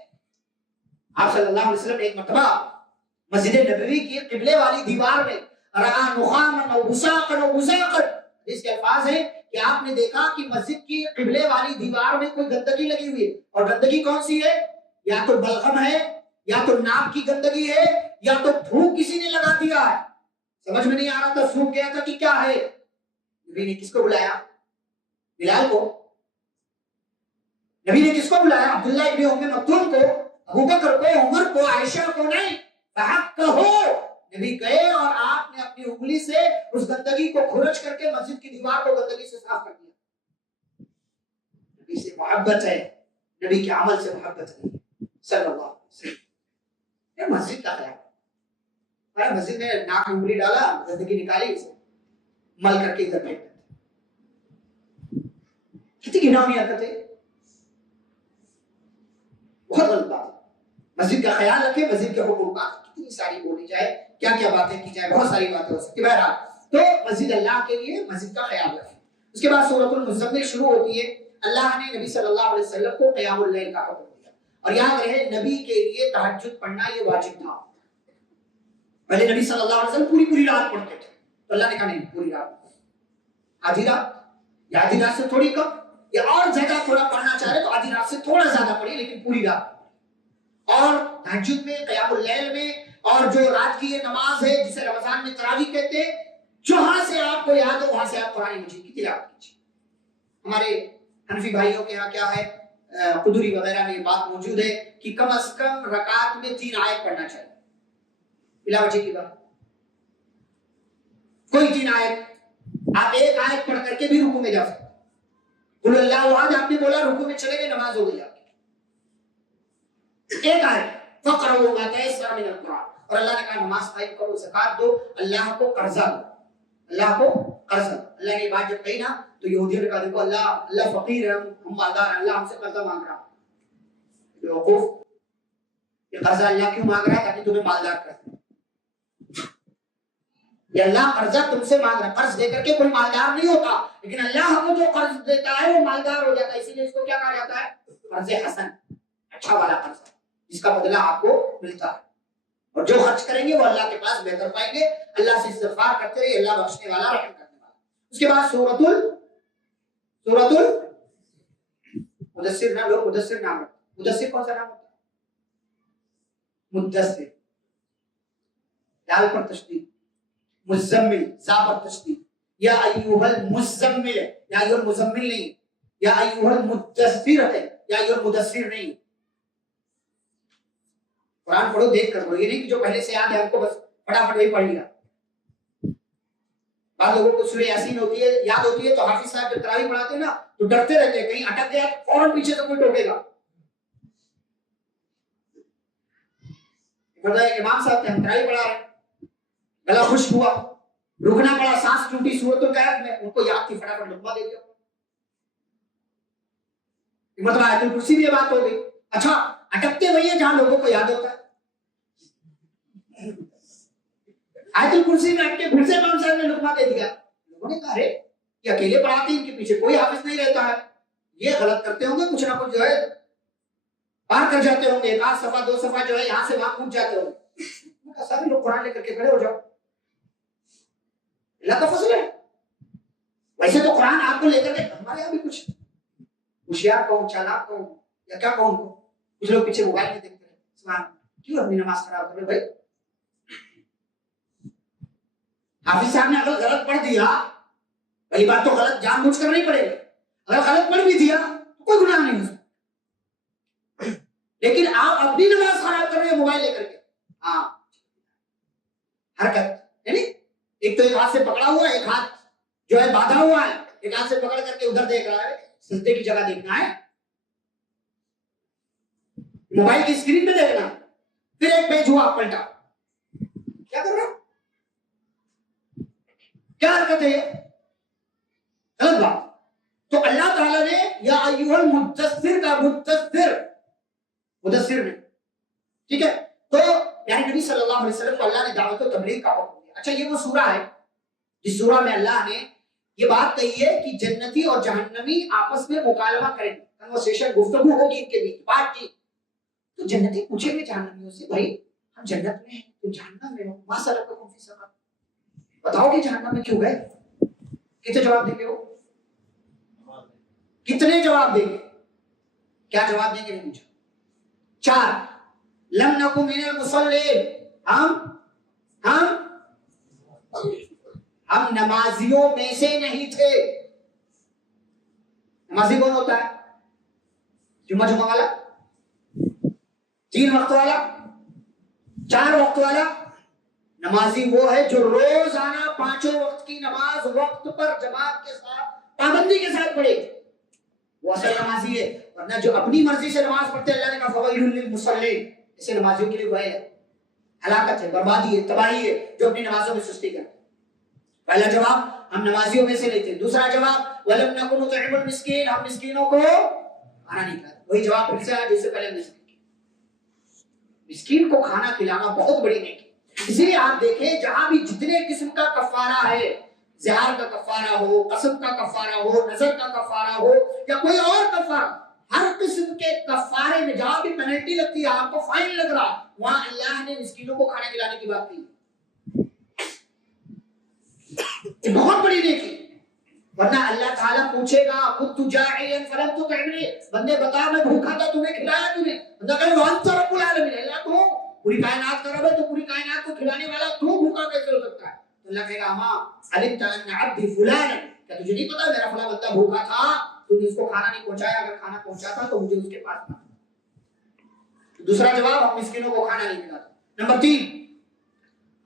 آپ صلی اللہ علیہ وسلم نے ایک مرتبہ مسجد نبوی کی قبلے والی دیوار میں رعا نخاما و وساقا و وساقا, اس کے الفاظ ہیں کہ آپ نے دیکھا کہ مسجد کی قبلے والی دیوار میں کوئی گندگی لگی ہوئی ہے. اور گندگی کون سی ہے؟ یا تو بلغم ہے, یا تو ناک کی گندگی ہے, یا تو تھوک کسی نے لگا دیا ہے. سمجھ میں نہیں آ رہا تھا, سوکھ گیا تھا کہ کیا ہے. نبی نے کس کو بلایا؟ بلال کو. نبی نے کس کو بلایا؟ عبداللہ ابن ام مکتوم کو, ابو بکر کو, عمر کو, عائشہ کو نہیں. بحق کہو. نبی گئے اور آپ نے اپنی انگلی سے اس گندگی کو کھرچ کر کے مسجد کی دیوار کو گندگی سے صاف کر دیا. نبی سے محبت ہے, نبی کے عمل سے محبت ہے صلی اللہ علیہ وسلم. یہ مسجد کا خیال. مسجد میں ناک میں انگلی ڈالا, گندگی نکالی, مل کر کے ادھر بیٹھ. کتنی گھناؤنی حرکت ہے, بہت غلط بات. مسجد کا خیال رکھے, مسجد کے حقوقات کتنی ساری بولی جائے, کیا کیا باتیں کی جائے, بہت ساری باتیں ہو سکتی. بہرحال تو مسجد اللہ کے لیے, مسجد کا خیال رکھے. اس کے بعد سورۃ المزمل شروع ہوتی ہے. اللہ نے نبی صلی اللہ علیہ وسلم کو قیام اللیل کا حکم دیا, اور یاد رہے نبی کے لیے تہجد پڑھنا یہ واجب تھا. پہلے نبی صلی اللہ علیہ وسلم پوری رات پڑھتے تھے, تو اللہ نے کہا نہیں پوری رات, آدھی رات, یا آدھی رات سے تھوڑی کم, یا اور زیادہ تھوڑا پڑھنا چاہ رہے تو آدھی رات سے تھوڑا زیادہ پڑھیے, لیکن پوری رات. اور تہجد میں, قیام اللیل میں, اور جو رات کی یہ نماز ہے جسے رمضان میں تراویح کہتے ہیں, جہاں سے آپ کو یاد ہو وہاں سے آپ قرآن مجید کی تلاوت کیجیے. ہمارے حنفی بھائیوں کے یہاں کیا ہے, قدوری وغیرہ میں یہ بات موجود ہے کہ کم از کم رکعت میں 3 آیت پڑھنا چاہیے. بلا وجہ کی بات, کوئی 3 آیت, آپ ایک آیت پڑھ کر کے بھی رکوع میں جا سکتے. قل اللہ احد آپ نے بولا, رکوع میں چلے گئے, نماز ہو گئی آپ کی. ایک آیت فقرؤوا ما تيسر من القرآن, اور اللہ نے کہا نماز قائم کرو, زکات دو, اللہ کو قرضہ دو, اللہ کو قرضہ. اللہ نے یہ بات جب کہی نا تو یہودیوں نے کہا دیکھو اللہ فقیر ہے, ہم مالدار ہیں, اللہ ہم سے قرضہ مانگ رہا. بیوقوف, یہ قرضہ اللہ کیوں مانگ رہا ہے؟ تاکہ تمہیں مالدار کر دے. یہ اللہ قرضہ تم سے مانگ رہا ہے. قرض دے کر کے کوئی مالدار نہیں ہوتا, لیکن اللہ کو جو قرض دیتا ہے وہ مالدار ہو جاتا ہے. اسی لیے اس کو کیا کہا جاتا ہے؟ قرض حسن, اچھا والا قرض, جس کا بدلہ آپ کو ملتا ہے. اور جو خرچ کریں گے وہ اللہ کے پاس بہتر پائیں گے. اللہ سے استغفار کرتے رہیے, اللہ بخشنے والا, رحم کرنے والا. اس کے بعد سورۃ مدثر نہ لوگ مدثر نام رکھتے. مدثر کون سا نام ہوتا ہے؟ مدثر دال پر تشدید، مزمل زا پر تشدید. یا ایھا المزمل ہے، یا ایھا المزمل نہیں، یا ایھا المدثر ہے، یا ایھا المدثر نہیں. قرآن پڑھو دیکھ کر پڑھو، یہ نہیں کہ جو پہلے سے یاد ہے ہم کو بس فٹافٹ وہی پڑھ لیا. بعض لوگوں کو سورہ یاسین ہوتی ہے یاد ہوتی ہے تو حافظ صاحب جب تراویح پڑھاتے ہیں نا تو ڈرتے رہتے ہیں کہیں اٹک گیا فوراً پیچھے سے کوئی ٹوکے گا. امام صاحب ہم تراویح پڑھا رہے ہیں، گلا خشک ہوا، رکنا پڑا، سانس ٹوٹی سورۃ الکہف میں، ان کو یاد تھی فٹافٹ لقمہ دے دیا. مطلب آیت الکرسی بھی یہ بات ہو گئی. اچھا اٹکتے وہی ہیں جہاں لوگوں کو یاد ہوتا ہے. آیت الکرسی میں اٹکے پھر سے امام صاحب نے لقمہ دے دیا. لوگوں نے کہا ارے یہ اکیلے پڑھاتے ہیں، ان کے پیچھے کوئی حافظ نہیں رہتا ہے، یہ غلط کرتے ہوں گے، کچھ نہ کچھ جو ہے پار کر جاتے ہوں گے، ایک آدھ صفحہ دو صفحہ جو ہے یہاں سے وہاں پہنچ جاتے ہوں گے. سبھی لوگ قرآن لے کر کے کھڑے ہو جاؤ، اللہ کا فضل ہے. ویسے تو قرآن آپ کو لے کر کے، ہمارے یہاں بھی کچھ ہوشیار قوم، چالاک قوم یا کیا قوم کو کچھ لوگ پیچھے موبائل میں دیکھتے ہیں، سبحان کیوں اپنی نماز خراب کرے بھائی. حافظ صاحب نے اگر غلط پڑھ دیا، پہلی بات تو غلط جان بوجھ کر نہیں پڑھے گا، اگر غلط پڑھ بھی دیا تو کوئی گناہ نہیں ہو سکتا. لیکن آپ اپنی نماز خراب کر رہے ہیں موبائل لے کر کے. ہاں حرکت یعنی ایک تو ایک ہاتھ سے پکڑا ہوا ہے، ایک ہاتھ جو ہے باندھا ہوا ہے، ایک ہاتھ سے پکڑ کر کے ادھر دیکھ رہا ہے، سجدے کی جگہ دیکھنا ہے، موبائل کی اسکرین پہ دیکھنا، پھر ایک پیج ہوا پلٹا، کیا کر رہا، کیا حرکت ہے یہ؟ غلط بات. تو اللہ تعالیٰ نے یا ایھا المدثر کا مدثر میں، ٹھیک ہے. تو یعنی نبی صلی اللہ علیہ وسلم کو اللہ نے دعوت و تبلیغ کا حکم دیا. اچھا یہ وہ سورہ ہے جس سورہ میں اللہ نے یہ بات کہی ہے کہ جنتی اور جہنمی آپس میں مکالمہ کریں گے، کنورسیشن، گفتگو ہوگی ان کے بیچ، بات چیت. تو جنتی پوچھیں گے جہنمیوں سے، بھائی ہم جنت میں ہیں تو جہنم میں ہو، ما سلککم فی سقر، بتاؤ کہ جہنم میں کیوں گئے؟ کتنے جواب دیں گے وہ؟ کتنے جواب دیں گے؟ کیا جواب دیں گے نہیں پوچھا. 4 لم نکن من المصلین، ہم نمازیوں میں سے نہیں تھے. نمازی کون ہوتا ہے؟ جمعہ والا، 3 وقت والا، 4 وقت والا. نمازی وہ ہے جو روزانہ 5 وقت کی نماز وقت پر جماعت کے ساتھ پابندی کے ساتھ پڑھے، وہ اصل نمازی ہے. ورنہ جو اپنی مرضی سے نماز پڑھتے اللہ نے کہا فویل للمصلین، ایسے نمازیوں کے لیے وہی ہے، ہلاکت ہے، بربادی ہے، تباہی ہے جو اپنی نمازوں میں سستی کرتے. پہلا جواب ہم نمازیوں میں سے نہیں تھے. دوسرا جواب ولم نکن نطعم المسکین، ہم مسکینوں کو کھانا نہیں کھلاتے. وہی جواب پھر سے آیا جس سے پہلے مسکین کو کھانا کھلانا بہت بڑی نیکی. اسی لیے آپ دیکھیں جہاں بھی جتنے قسم کا کفارہ ہے، زہار کا کفارہ ہو، قسم کا کفارہ ہو، نظر کا کفارہ ہو یا کوئی اور کفارہ، ہر قسم کے کفارے میں جہاں بھی پینلٹی لگتی ہے، آپ کو فائن لگ رہا، وہاں اللہ نے مسکینوں کو کھانا کھلانے کی بات کی. یہ بہت بڑی نیکی. ورنہ اللہ تعالیٰ پوچھے گا كنت جاعيا فلم تطعمني، بندے بتا میں بھوکا تھا تو نے کھلایا تھی. بندہ کہے وانت رب العالمین، اللہ تو پوری کائنات کا رب ہے، تو پوری کائنات کو کھلانے والا، تو بھوکا کیسے ہو سکتا ہے؟ تو اللہ کہے گا ہاں علمت ان عبدی فلانا، کیا تجھے نہیں پتا میرا فلاں بندہ بھوکا تھا، تو نے اس کو کھانا نہیں پہنچایا، اگر کھانا پہنچاتا تو مجھے اس کے پاس تھا. دوسرا جواب ہم مسکینوں کو کھانا نہیں کھلاتے. نمبر 3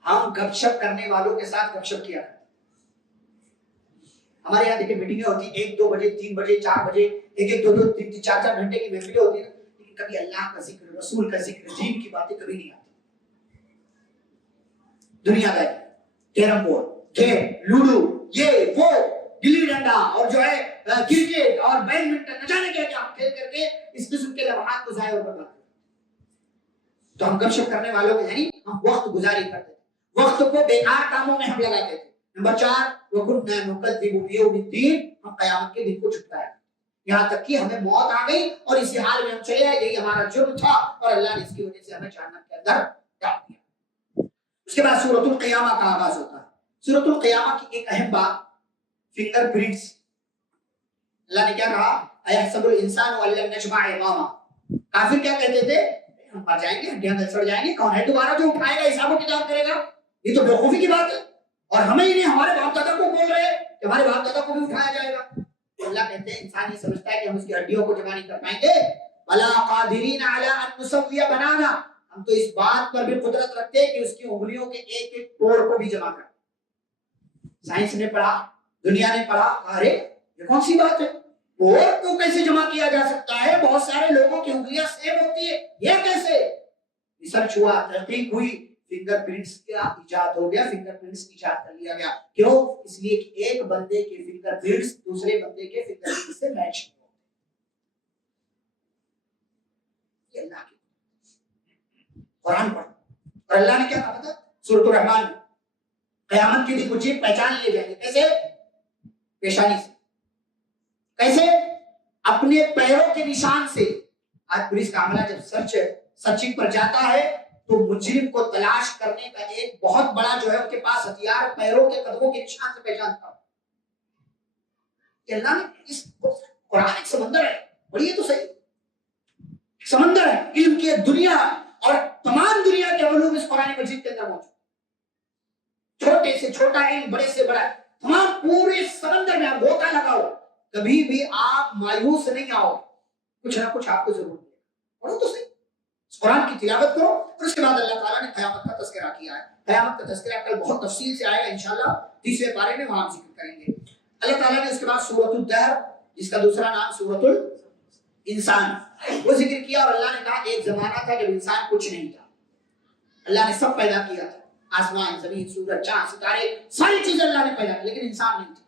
ہم گپ شپ کرنے والوں کے ساتھ گپ شپ کیا کرتے. ہمارے یہاں دیکھیں میٹنگیں ہوتی ہیں 1-2 بجے 3 بجے 4 بجے، 1-2 3-4 گھنٹے کی محفلیں ہوتی ہیں، لیکن کبھی اللہ کا ذکر، رسول کا ذکر، دین کی باتیں کبھی نہیں آتی. دنیا داری، کیرم بورڈ، گیم، لوڈو، یہ وہ، گلی ڈنڈا اور جو ہے کرکٹ اور بیڈمنٹن، نہ جانے کیا کیا کھیل کر کے اس قسم کے لمحات کو ضائع ہوتا ہے. تو ہم گپ شپ کرنے والوں کے یعنی ہم وقت گزاری کرتے تھے، وقت کو بیکار کاموں میں ہم لگاتے تھے. نمبر 4 وَكُنَّا نُكَذِّبُ بِيَوْمِ الدِّينِ، ہم قیامت کے دن کو جھٹلایا، یہاں تک کہ ہمیں موت آ گئی اور اسی حال میں ہم چلے آئے. یہی ہمارا جرم تھا اور اللہ نے اس کی وجہ سے ہمیں جہنم کے اندر ڈال دیا. اس کے بعد سورۃ القیامہ کا آغاز ہوتا ہے. سورۃ القیامہ کی ایک اہم بات فنگر پرنٹس، اللہ نے کیا کہا ایحسب الانسان ان لن نجمع عظاما. کافر کیا کہتے تھے ہم مر جائیں گے, ہڈیاں گل سڑ جائیں گے, کون ہے دوبارہ جو اٹھائے گا حساب و کتاب کرے گا؟ یہ تو بیوقوفی کی بات ہے. اور ہمیں ہی نہیں ہمارے باپ دادا کو بول رہے ہیں کہ ہمارے باپ دادا کو بھی اٹھایا جائے گا. اللہ کہتے ہیں انسان یہ سمجھتا ہے کہ ہم اس کی ہڈیوں کو جمع نہیں کر پائیں گے. ولا قادرین علی ان نسوی بنانا, ہم تو اس بات پر بھی قدرت رکھتے ہیں کہ اس کی انگلیوں کے ایک ایک توڑ کو بھی جمع کر. سائنس نے پڑھا, دنیا نے پڑھا, ارے یہ کون سی بات ہے, توڑ کو کیسے جمع کیا جا سکتا ہے؟ بہت سارے لوگوں کی انگلیاں سیم ہوتی ہے, یہ کیسے؟ ریسرچ ہوا, تحقیق ہوئی, فنگر پرنٹس کا ایجاد ہو گیا, فنگر پرنٹس ایجاد کر لیا گیا. کیوں؟ اس لیے کہ ایک بندے کے فنگر پرنٹس دوسرے بندے کے فنگر پرنٹس سے میچ نہیں ہوتے. یہ اللہ کی قرآن پڑھ. اور اللہ نے کیا کہا تھا سورۃ الرحمن میں, قیامت کے دن کچھ چیز پہچان لیے جائیں گے. کیسے؟ پیشانی سے. کیسے؟ اپنے پیروں کے نشان سے. آج پولیس کا عملہ جب سرچنگ پر جاتا ہے تو مجرم کو تلاش کرنے کا ایک بہت بڑا جو ہے ان کے پاس ہتھیار پیروں کے قدموں کے نشان سے پہچانتا ہوں. کہ اللہ نے اس قرآن ایک سمندر ہے, پڑھیے تو صحیح, سمندر ہے علم کی دنیا, اور تمام دنیا کے علوم اس قرآن مجید کے اندر موجود. چھوٹے سے چھوٹا علم, بڑے سے بڑا, تمام پورے سمندر میں آپ گوتا لگاؤ, کبھی بھی آپ مایوس نہیں آؤ, کچھ نہ کچھ آپ کو ضرور ملے. پڑھو تو صحیح, قرآن کی تلاوت کرو. اور اس کے بعد اللہ تعالیٰ نے قیامت کا تذکرہ کیا ہے. قیامت کا تذکرہ کل بہت تفصیل سے آئے گا انشاءاللہ 30ویں پارے میں, وہاں ذکر کریں گے. اللہ تعالیٰ نے اس کے بعد سورۃ الدہر, جس کا دوسرا نام سورۃ الانسان, وہ ذکر کیا. اور اللہ نے کہا ایک زمانہ تھا جب انسان کچھ نہیں تھا. اللہ نے سب پیدا کیا تھا, آسمان, زمین, سورج, چاند, ستارے, ساری چیزیں اللہ نے پیدا کی, لیکن انسان نہیں تھا.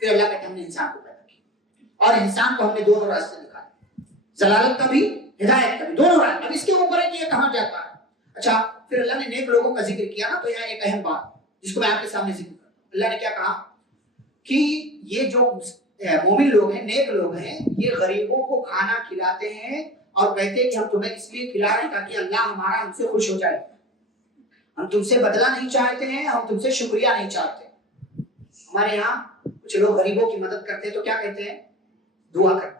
پھر اللہ کہتے ہم نے انسان کو پیدا کیا, اور انسان کو ہم نے دونوں راستے دکھائے, ضلالت کا بھی, ہدایت کا بھی, دونوں راستے. اب اس کے اوپر ہے کہ یہ کہاں جاتا ہے. اچھا, پھر اللہ نے نیک لوگوں کا ذکر کیا نا, تو یہاں ایک اہم بات جس کو میں آپ کے سامنے ذکر کرتا ہوں. اللہ نے کیا کہا کہ یہ جو مومن لوگ ہیں, نیک لوگ ہیں, یہ غریبوں کو کھانا کھلاتے ہیں اور کہتے ہیں کہ ہم تمہیں اس لیے کھلا رہے ہیں تاکہ اللہ ہمارا ہم سے خوش ہو جائے. ہم تم سے بدلہ نہیں چاہتے ہیں, ہم تم سے شکریہ نہیں چاہتے. ہمارے یہاں کچھ لوگ غریبوں کی مدد کرتے ہیں تو کیا کہتے ہیں؟ دعا کرنا.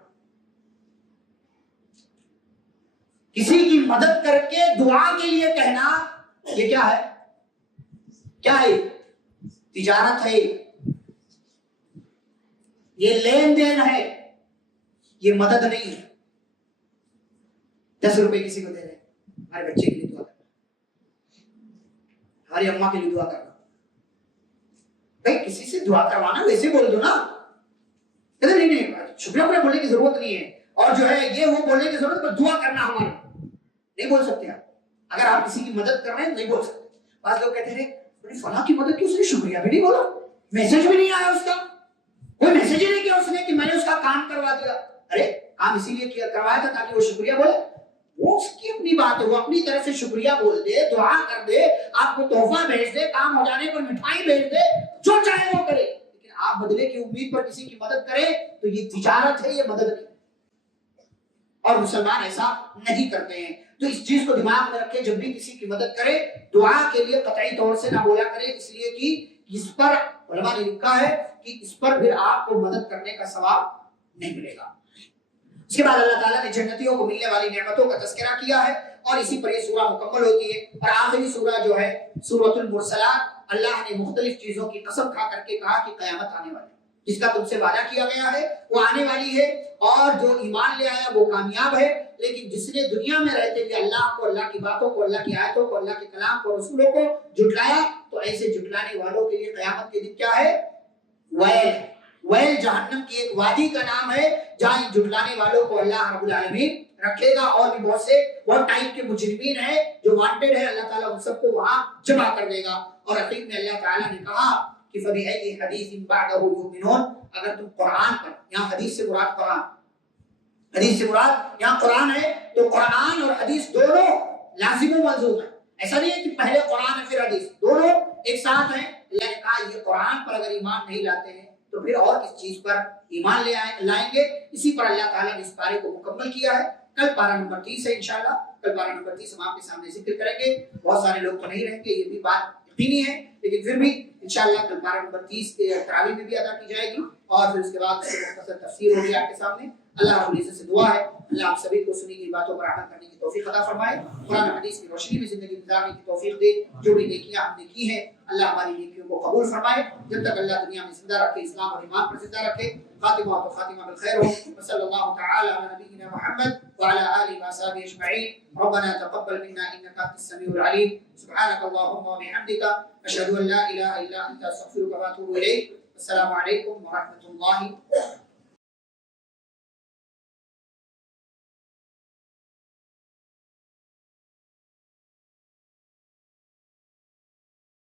کسی کی مدد کر کے دعا کے لیے کہنا, یہ کیا ہے؟ کیا ہے؟ تجارت ہے, یہ لین دین ہے, یہ مدد نہیں ہے. 10 روپے کسی کو دے رہے, ہمارے بچے کے لیے دعا کرنا, ہماری اماں کے لیے دعا کرنا. بھائی کسی سے دعا کروانا ویسے بول دو نا, نہیں نہیں شکریہ پورا بولنے کی ضرورت نہیں ہے, اور جو ہے یہ وہ بولنے کی ضرورت ہے, دعا کرنا ہمارا نہیں بول سکتے آپ. اگر آپ کسی کی مدد کر رہے ہیں نہیں بول سکتے. بعض لوگ کہتے ہیں فلاں کی مدد کی, اس نے شکریہ بھی نہیں بولا, میسج بھی نہیں آیا اس کا, کوئی میسج ہی نہیں کیا اس نے کہ میں نے اس کا کام کروا دیا. ارے کام اسی لیے کروایا تھا تاکہ وہ شکریہ بولے. وہ اس کی اپنی بات ہے, وہ اپنی طرف سے شکریہ بول دے, دعا کر دے, آپ کو تحفہ بھیج دے, کام ہو جانے پر مٹھائی بھیج دے, جو چاہے وہ کرے. لیکن آپ بدلے کی امید پر کسی کی مدد کریں تو یہ تجارت ہے, یہ مدد نہیں. اور مسلمان ایسا نہیں کرتے ہیں. تو اس چیز کو دماغ میں رکھے, جب بھی کسی کی مدد کرے دعا کے لیے قطعی طور سے نہ بولا کرے, اس لیے کہ اس پر علماء نے لکھا ہے کہ اس پر پھر آپ کو مدد کرنے کا ثواب نہیں ملے گا. اس کے بعد اللہ تعالیٰ نے جنتیوں کو ملنے والی نعمتوں کا تذکرہ کیا ہے, اور اسی پر یہ سورہ مکمل ہوتی ہے. اور آخری سورہ جو ہے سورۃ المرسلات, اللہ نے مختلف چیزوں کی قسم کھا کر کے کہا کہ قیامت آنے والی ہے, جس کا تم سے وعدہ کیا گیا ہے وہ آنے والی ہے, اور جو ایمان لے آیا وہ کامیاب ہے. لیکن جس نے دنیا میں رہتے ہوئے اللہ کو, اللہ کی باتوں کو, اللہ کی آیتوں کو, اللہ کے کلام کو, رسولوں کو جھٹلایا, تو ایسے جھٹلانے والوں کے لیے قیامت کے دن کیا ہے؟ ویل. ویل جہنم کی ایک وادی کا نام ہے جہاں جھٹلانے والوں کو اللہ رب العالمین رکھے گا. اور بھی بہت ٹائپ کے مجرمین ہیں جو وانٹیڈ ہے, اللہ تعالیٰ ان سب کو وہاں جمع کر دے گا. اور عقیق میں اللہ تعالیٰ نے کہا کہ فَبِأَيِّ حَدِيثٍ بَعْدَهُ يُؤْمِنُونَ, اگر تم قرآن پر, یہاں حدیث سے مراد قرآن, حدیث سے مراد یہاں قرآن ہے, تو قرآن اور حدیث دونوں لازم و ملزوم ہے. ایسا نہیں ہے کہ پہلے قرآن ہے پھر حدیث, دونوں ایک ساتھ ہیں. اللہ نے کہا یہ قرآن پر اگر ایمان نہیں لاتے ہیں تو پھر اور کس چیز پر ایمان لائیں گے. اسی پر اللہ تعالیٰ نے اس پارے کو مکمل کیا ہے. کل پارہ نمبر 30 ہے انشاءاللہ, کل پارہ نمبر 30 ہم آپ کے سامنے ذکر کریں گے. بہت سارے لوگ تو نہیں رہیں گے, یہ بھی بات یقینی ہے، لیکن پھر بھی انشاءاللہ کل پارہ نمبر 30 کے تراویح میں بھی ادا کی جائے گی، اور پھر اس کے بعد اس کی مختصر تفسیر ہوگی آپ کے سامنے۔ اللہ رب العزت سے دعا ہے اللہ آپ سبھی کو سنی کی باتوں پر عمل کرنے کی توفیق عطا فرمائے، قرآن و حدیث کی روشنی میں زندگی گزارنے کی توفیق دے، جو بھی نیکیاں ہم نے کی ہیں اللہ ہماری نیکیوں کو قبول فرمائے، جب تک اللہ دنیا میں زندہ رکھے اسلام اور ایمان پر زندہ رکھے، خاتمہ و خاتمہ بالخیر ہو۔ وصلی اللہ تعالی علی نبینا محمد وعلى آله وصحبه أجمعين، ربنا تقبل منا إنك أنت السميع العليم، سبحانك اللهم وبحمدك أشهد أن لا إله إلا أنت أستغفرك وأتوب إليك، السلام عليكم ورحمة الله